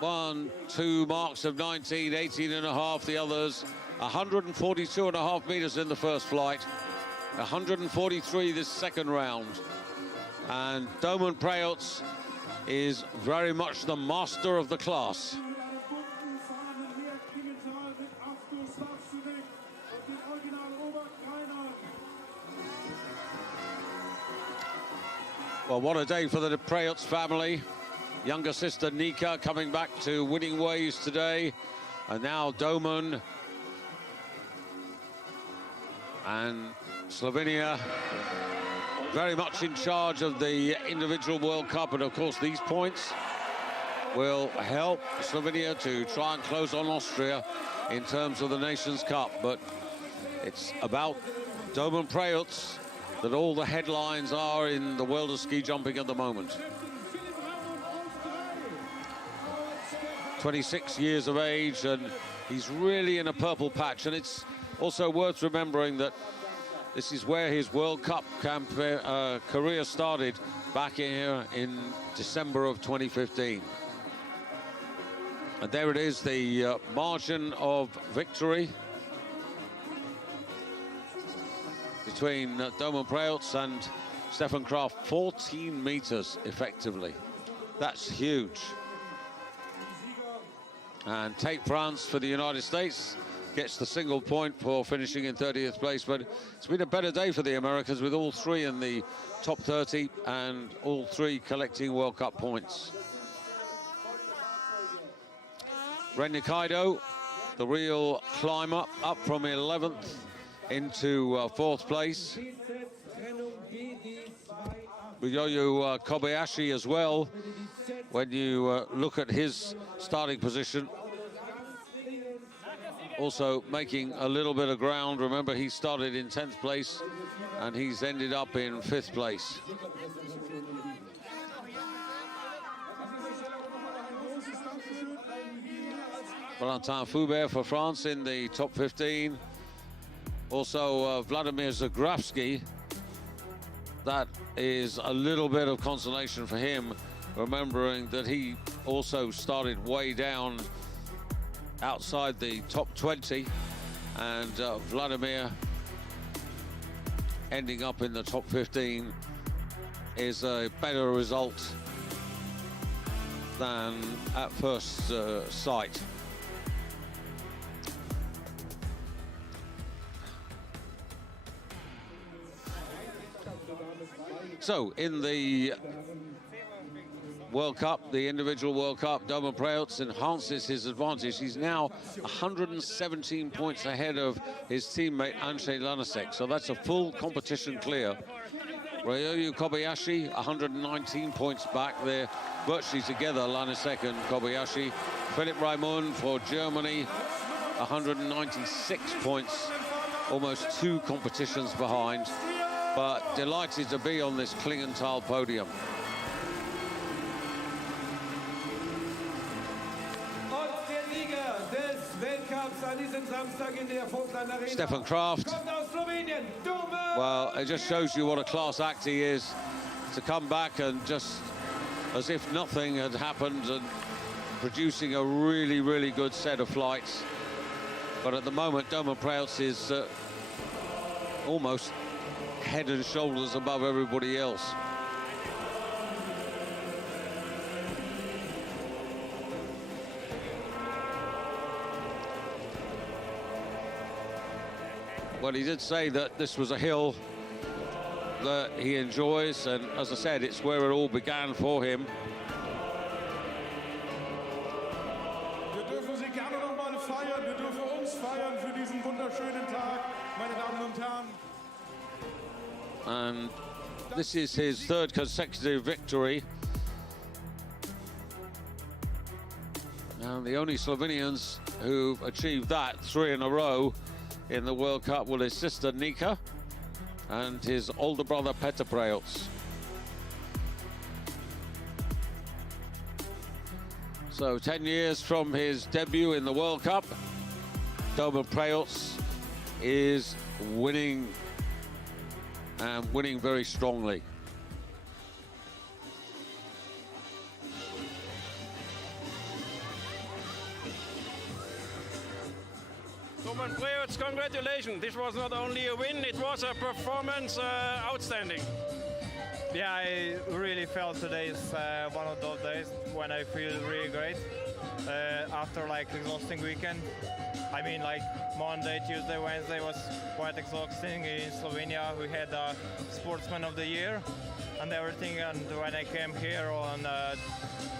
1, 2 marks of 19, 18 and a half the others. 142 and a half meters in the first flight. 143 this second round. And Domen Preutz is very much the master of the class. Well, what a day for the Preutz family. Younger sister Nika coming back to winning ways today. And now Domen and Slovenia very much in charge of the individual World Cup. And of course, these points will help Slovenia to try and close on Austria in terms of the Nations Cup. But it's about Domen Preutz that all the headlines are in the world of ski jumping at the moment. 26 years of age, and he's really in a purple patch. And it's also worth remembering that this is where his World Cup career started, back here in December of 2015. And there it is, the margin of victory between Domen Preutz and Stefan Graf, 14 meters effectively. That's huge. And Tate France for the United States gets the single point for finishing in 30th place. But it's been a better day for the Americans, with all three in the top 30 and all three collecting World Cup points. Ren Nikaido, the real climber, up from 11th into 4th place. Ryoyu Kobayashi as well, when you look at his starting position. Also making a little bit of ground. Remember, he started in 10th place and he's ended up in 5th place. Valentin Foubert for France in the top 15. Also Vladimir Zagravsky. That is a little bit of consolation for him, remembering that he also started way down outside the top 20, and Vladimir ending up in the top 15 is a better result than at first sight. So in the World Cup, the individual World Cup, Domen Preutz enhances his advantage. He's now 117 points ahead of his teammate Andrzej Lanasek, so that's a full competition clear. Ryoyu Kobayashi, 119 points back. They're virtually together, Lanasek and Kobayashi. Philipp Raimund for Germany, 196 points, almost 2 competitions behind, but delighted to be on this Klingenthal podium. Stefan Kraft. Well, it just shows you what a class act he is, to come back and just as if nothing had happened and producing a really, really good set of flights. But at the moment, Domen Preutz is almost head and shoulders above everybody else. Well, he did say that this was a hill that he enjoys, and as I said, it's where it all began for him. and this is his third consecutive victory. And the only Slovenians who've achieved that 3 in a row in the World Cup were his sister Nika and his older brother Petar Preoc. So 10 years from his debut in the World Cup, Domen Preoc is winning, and winning very strongly. Domen Preoc, congratulations. This was not only a win, it was a performance outstanding. Yeah, I really felt today is one of those days when I feel really great after like exhausting weekend. I mean, like Monday, Tuesday, Wednesday was quite exhausting in Slovenia. We had a Sportsman of the Year and everything, and when I came here on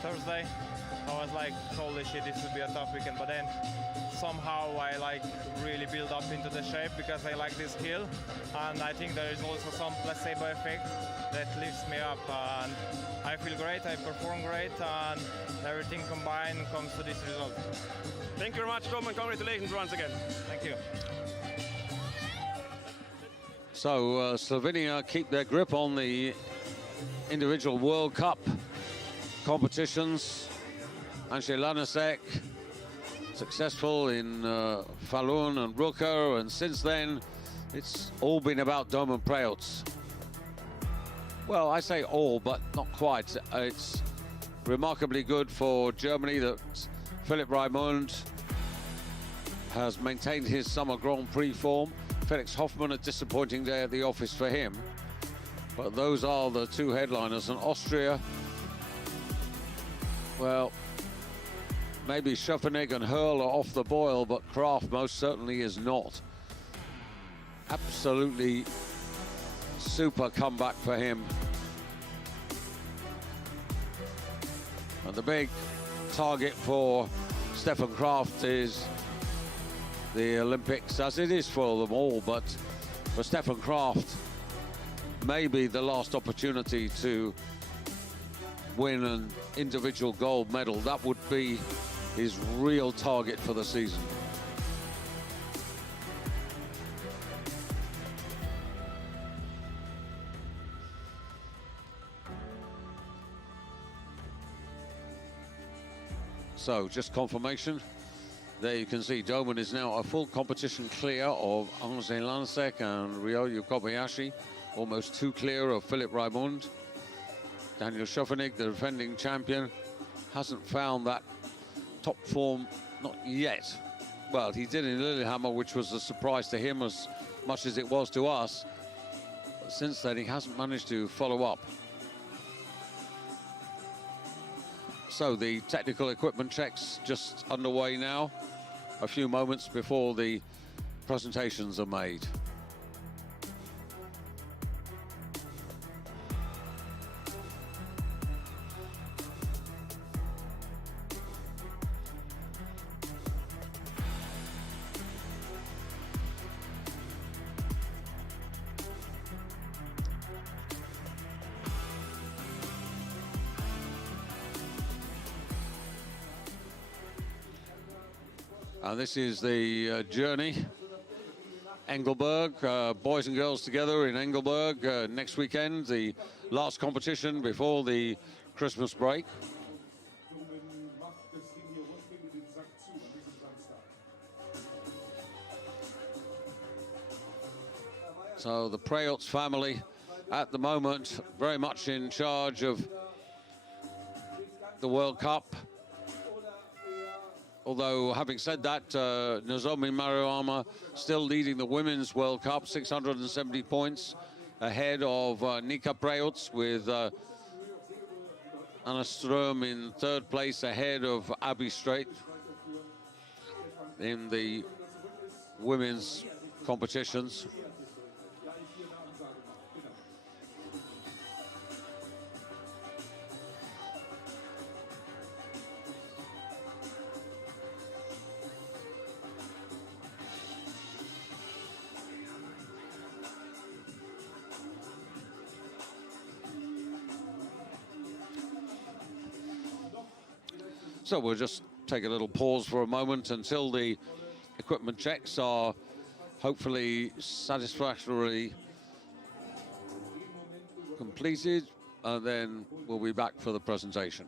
Thursday, I was like, holy shit, this would be a tough weekend. But then somehow I like really build up into the shape because I like this hill, and I think there is also some placebo effect that lifts me up, and I feel great, I perform great, and everything combined comes to this result. Thank you very much, Tom, and congratulations once again. Thank you. So Slovenia keep their grip on the individual World Cup competitions. Andrzej Lanasek successful in Falun and Ruka, and since then it's all been about Domen Preoc. Well, I say all, but not quite. It's remarkably good for Germany that Philipp Raimund has maintained his summer Grand Prix form. Felix Hoffmann, a disappointing day at the office for him. But those are the two headliners. And Austria, well, maybe Schöffenig and Hurl are off the boil, but Kraft most certainly is not. Absolutely super comeback for him. And the big target for Stefan Kraft is the Olympics, as it is for them all, but for Stefan Kraft, maybe the last opportunity to win an individual gold medal. That would be his real target for the season. So just confirmation. There you can see Domen is now a full competition clear of Andrzej Lanasek and Ryoyu Kobayashi, almost 2 clear of Philipp Raimund. Daniel Schöffenig, the defending champion, hasn't found that top form, not yet. Well, he did in Lillehammer, which was a surprise to him as much as it was to us. But since then, he hasn't managed to follow up. So the technical equipment checks just underway now, a few moments before the presentations are made. This is the journey. Engelberg, boys and girls together in Engelberg next weekend, the last competition before the Christmas break. So the Preoc family at the moment very much in charge of the World Cup. Although, having said that, Nozomi Maruyama still leading the Women's World Cup, 670 points ahead of Nika Preoc, with Anna Ström in 3rd place ahead of Abby Strait in the women's competitions. So we'll just take a little pause for a moment until the equipment checks are hopefully satisfactorily completed, and then we'll be back for the presentation.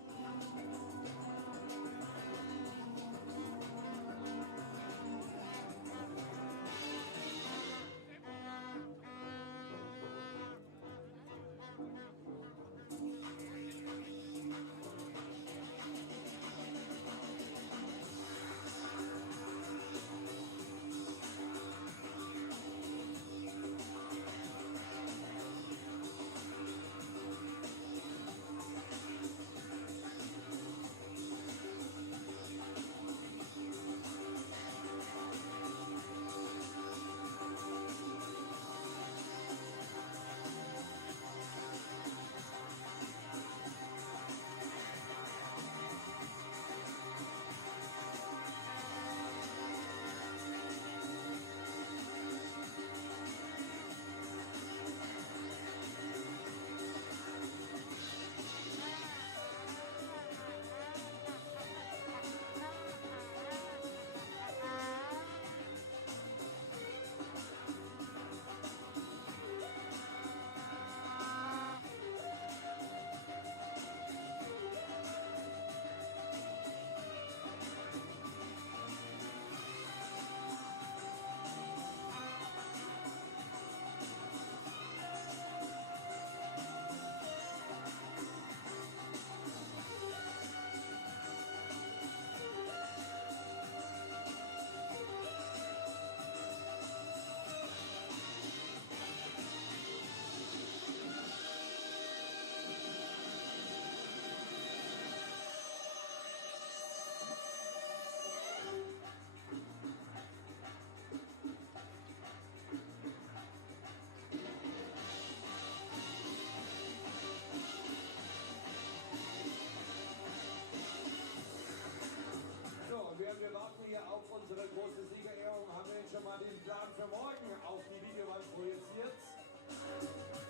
Wir warten hier auf unsere große Siegerehrung. Haben wir jetzt schon mal den Plan für morgen auf die Videowand projiziert?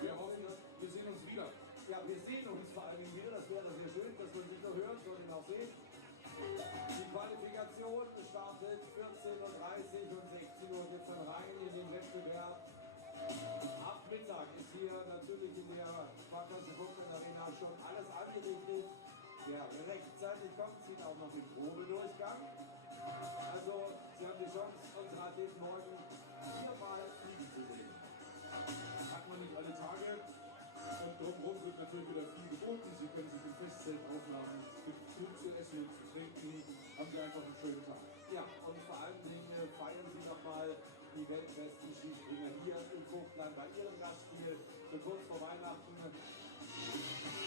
Wir hoffen, wir sehen uns wieder. Ja, wir sehen uns vor allem wieder. Das wäre sehr schön, dass man sich nur hört, sondern auch sehen. Die Qualifikation startet 14:30 und 16 Uhr geht dann rein in den Wettbewerb. Ab Mittag ist hier natürlich in der Sparkasse Funken Arena schon alles angerichtet. Wer rechtzeitig kommt, sieht auch noch den Probedurchgang. Also, Sie haben die Chance, unsere Athleten morgen viermal fliegen zu sehen. Hat man nicht alle Tage. Und drumherum wird natürlich wieder viel geboten. Sie können sich im Festzelt aufladen. Es gibt gut zu essen und zu trinken. Haben Sie einfach einen schönen Tag. Ja, und vor allen Dingen feiern Sie nochmal die weltbesten Skispringer hier im Vogtland bei Ihrem Gastspiel für kurz vor Weihnachten.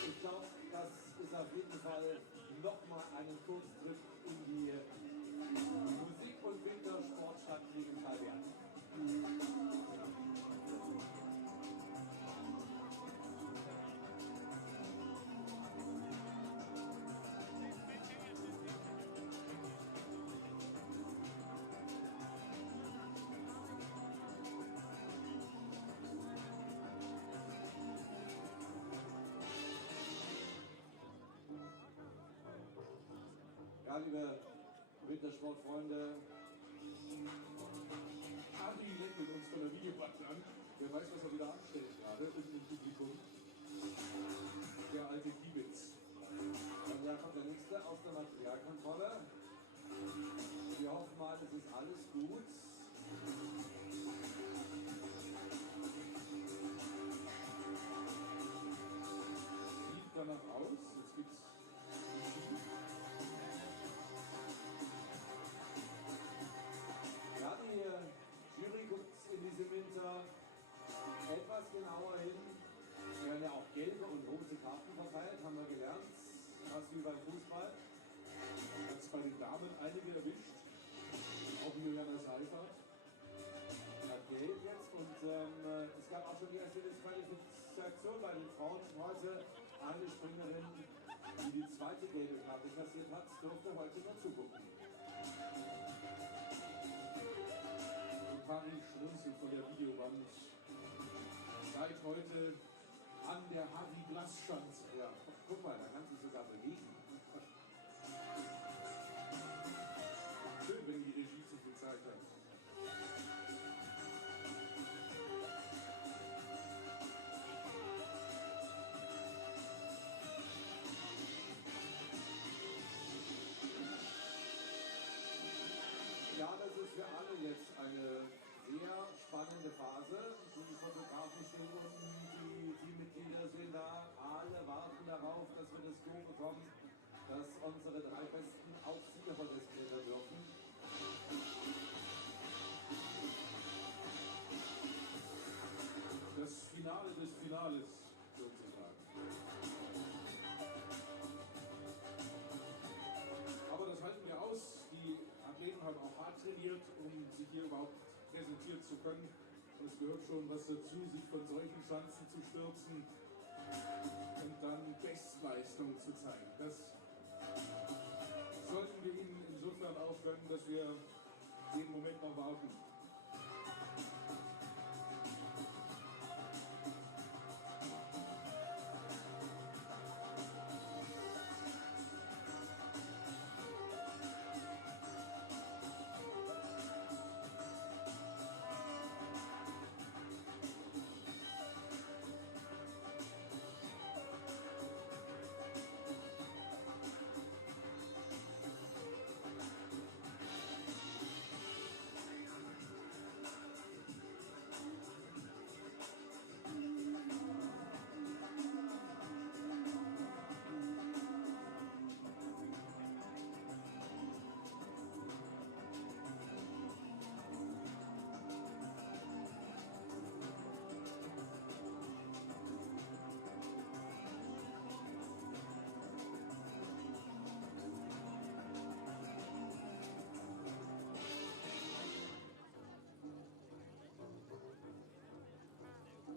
Ich glaube, das ist auf jeden Fall nochmal einen Kurztrip in die Musik- und Wintersportstadt Klingenthal wert. Ja, liebe Wintersportfreunde, Adi lächelt uns von der Videowand an. Wer weiß, was er wieder anstellt gerade unten im Publikum. Der alte Kiebitz. und da kommt der nächste aus der Materialkontrolle. Wir hoffen mal, es ist alles gut. Sieht danach aus. Jetzt gibt's Ja, die Jury guckt in diesem Winter etwas genauer hin. Wir werden ja auch gelbe und rote Karten verteilt, haben wir gelernt. Fast wie beim Fußball. Hat es bei den Damen einige erwischt. Auch Juliana Seifert. Hat gelb jetzt und es gab auch schon die erste Disqualifikation bei den Frauen. Heute eine Springerin, die die zweite gelbe Karte kassiert hat, durfte heute nur zugucken. Karin schmunzelt von der Videowand. Seit heute an der Harry-Glas-Schanze. Ja, guck mal, da kann sich sogar bewegen. weiter. Ja, das ist für alle jetzt eine sehr spannende Phase. Die Fotografen stehen unten, die Teammitglieder sind da. Alle warten darauf, dass wir das Go bekommen, dass unsere drei Besten auch Siegerpodest klettern dürfen. Das Finale des Finales, sozusagen. Aber das halten wir aus. Die Athleten haben auch hart trainiert, um sich hier überhaupt präsentieren zu können. Und es gehört schon was dazu, sich von solchen Chancen zu stürzen und dann Bestleistung zu zeigen. Das sollten wir ihnen insofern auch gönnen, dass wir den Moment noch warten.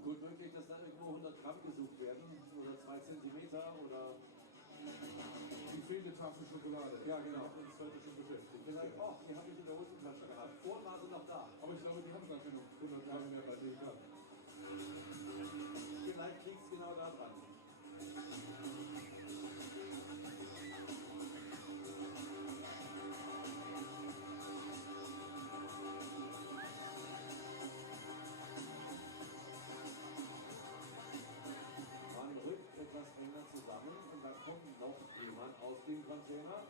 Gut möglich, dass dann irgendwo 100 Gramm gesucht werden oder 2 Zentimeter oder die fehlende Tafel Schokolade. Ja, genau. Uns heute schon beschäftigt. Vielleicht, oh, die habe ich in der Hosentasche gehabt. Vorhin war sie noch da. Aber ich glaube, die haben gar keine 100 Gramm mehr bei denen gehabt. Vielleicht liegt es genau da dran. Etwas enger zusammen und dann kommt noch jemand aus dem Container.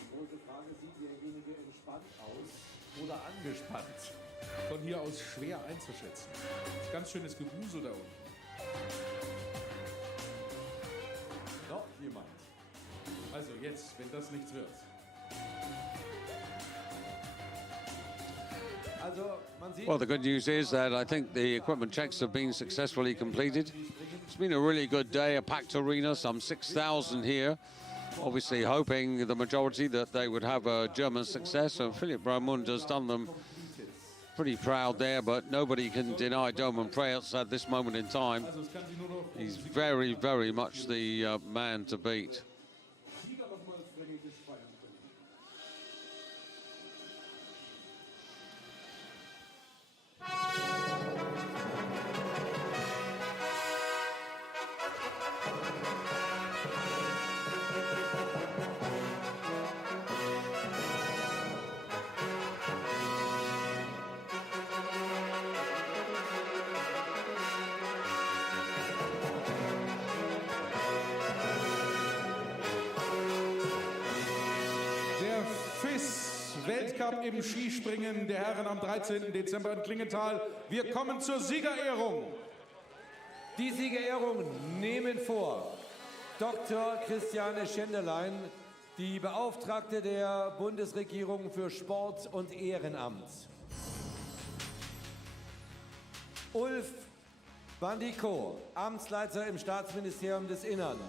Die große Frage, sieht derjenige entspannt aus oder angespannt? Von hier aus schwer einzuschätzen. Ganz schönes Gewusel da unten. Noch jemand. Also jetzt, wenn das nichts wird. Well, the good news is that I think the equipment checks have been successfully completed. It's been a really good day, a packed arena, some 6,000 here. Obviously hoping the majority that they would have a German success, and Philipp Braumund has done them pretty proud there, but nobody can deny Domen Preetz at this moment in time. He's very, very much the man to beat. Weltcup im Skispringen der Herren am 13. Dezember in Klingenthal. Wir kommen zur Siegerehrung. Die Siegerehrung nehmen vor Dr. Christiane Schenderlein, die Beauftragte der Bundesregierung für Sport und Ehrenamt. Ulf Bandiko, Amtsleiter im Staatsministerium des Innern.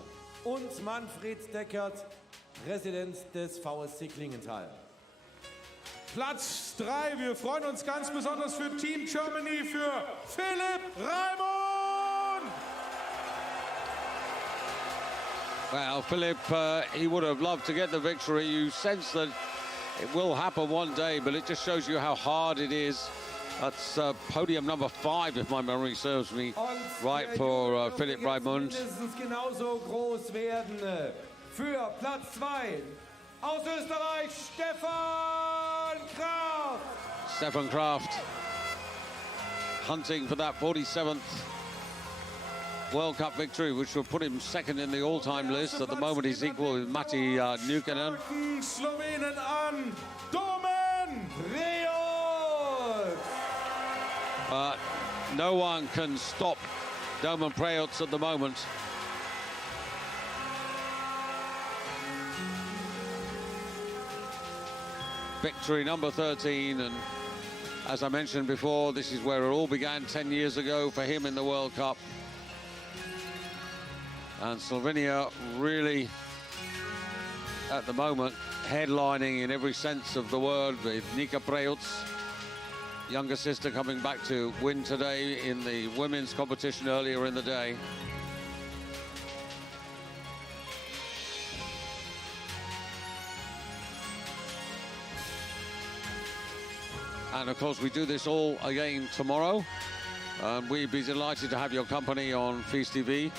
Und Manfred Deckert, Präsident des VSC Klingenthal. Platz 3, wir freuen uns ganz besonders für Team Germany, für Philipp Raimund! Well, Philipp, he would have loved to get the victory. You sense that it will happen one day, but it just shows you how hard it is. That's podium number 5, if my memory serves me. right for Philipp Raimund. Mindestens genauso groß werden. Für Platz 2 aus Österreich, Stefan Kraft. Stefan Kraft hunting for that 47th World Cup victory, which will put him second in the all-time list. At the moment, he's equal with Matti Nykinen. Slowenen an, Domen Preot. But no one can stop Domen Preot at the moment. Victory number 13, and as I mentioned before, this is where it all began 10 years ago for him in the World Cup. And Slovenia really, at the moment, headlining in every sense of the word, with Nika Preot's younger sister coming back to win today in the women's competition earlier in the day. And of course, we do this all again tomorrow. We'd be delighted to have your company on FIS TV.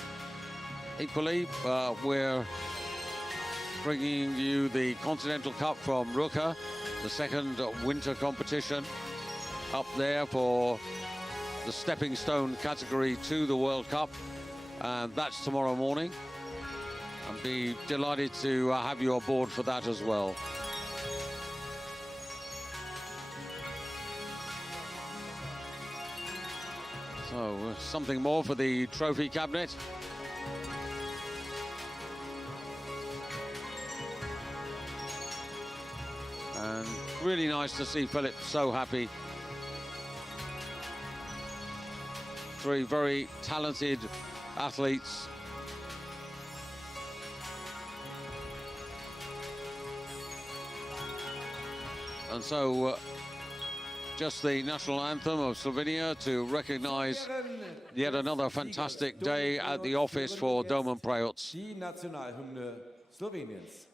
Equally, we're bringing you the Continental Cup from Ruka, the second winter competition, up there for the stepping stone category to the World Cup. And that's tomorrow morning. I'd be delighted to have you aboard for that as well. So, something more for the trophy cabinet. And really nice to see Philipp so happy. Three very talented athletes. And so, just the national anthem of Slovenia to recognize yet another fantastic day at the office for Domen Preot. Die Nationalhymne Sloweniens.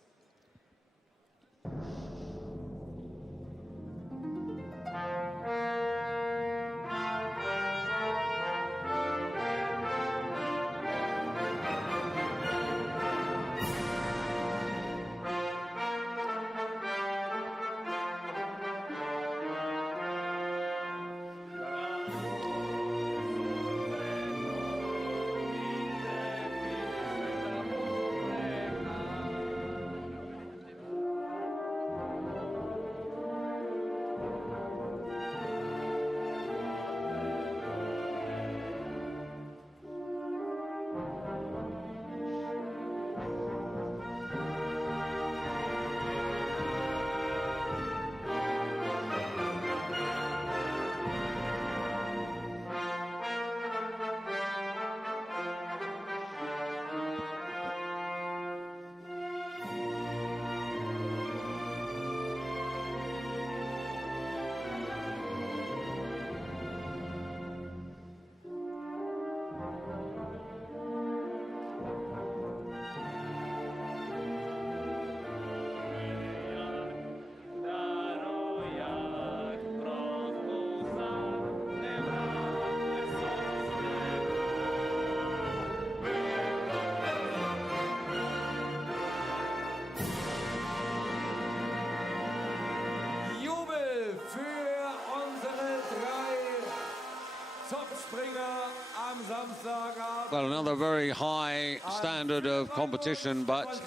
Well, another very high standard of competition, but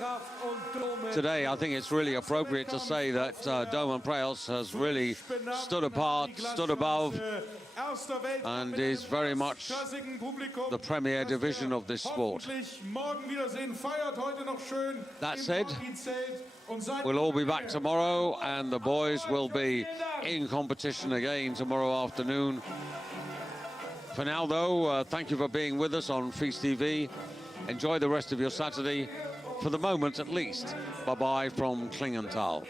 today I think it's really appropriate to say that Domen Preot has really stood apart, stood above, and is very much the premier division of this sport. That said, we'll all be back tomorrow, and the boys will be in competition again tomorrow afternoon. For now, though, thank you for being with us on FIS TV. Enjoy the rest of your Saturday, for the moment at least. Bye-bye from Klingenthal.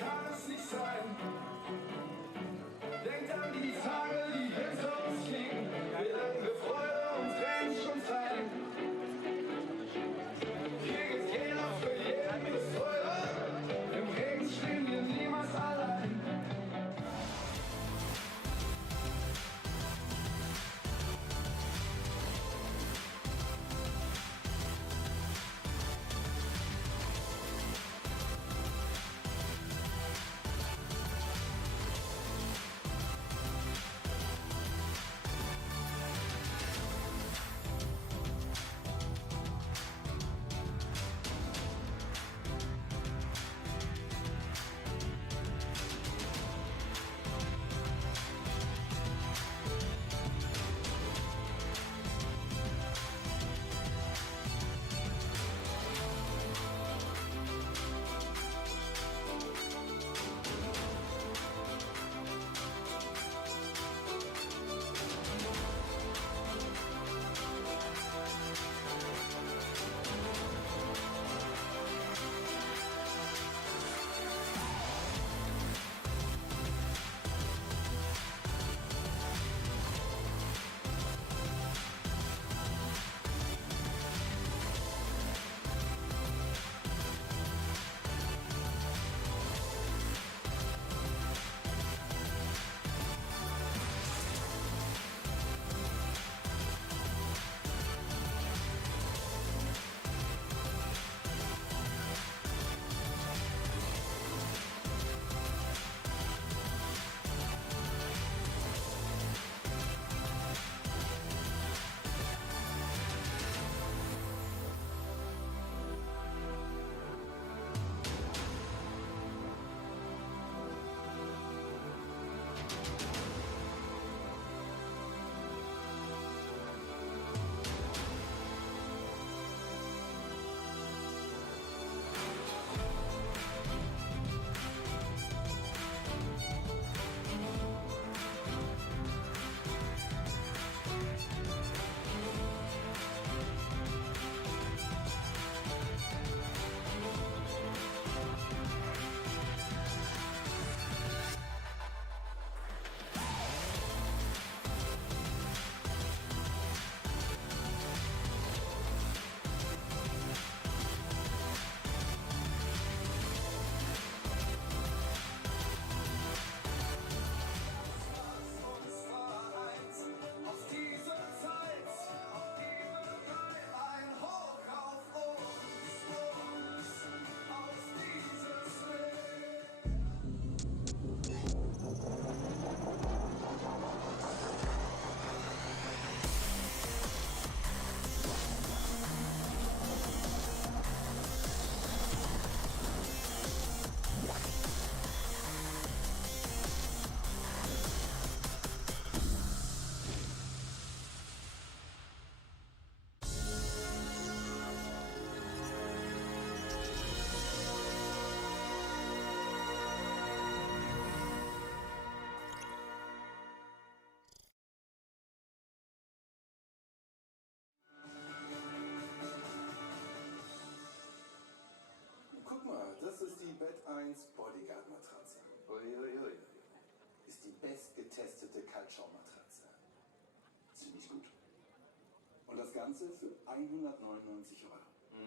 Guck mal, das ist die Bett 1 Bodyguard Matratze. Uiuiui. Ist die bestgetestete Kaltschaummatratze. Ziemlich gut. Und das Ganze für 199 Euro.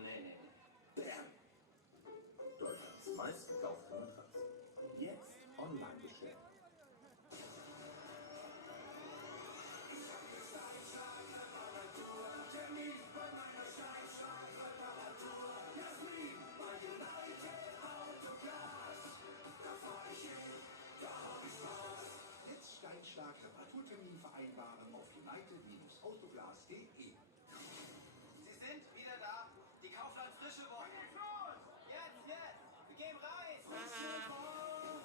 Nee. Bam! Deutschlands meistgekaufte Matratze. Jetzt online bestellen. Steinschlag Reparaturtermin vereinbaren auf united-autoglas.de.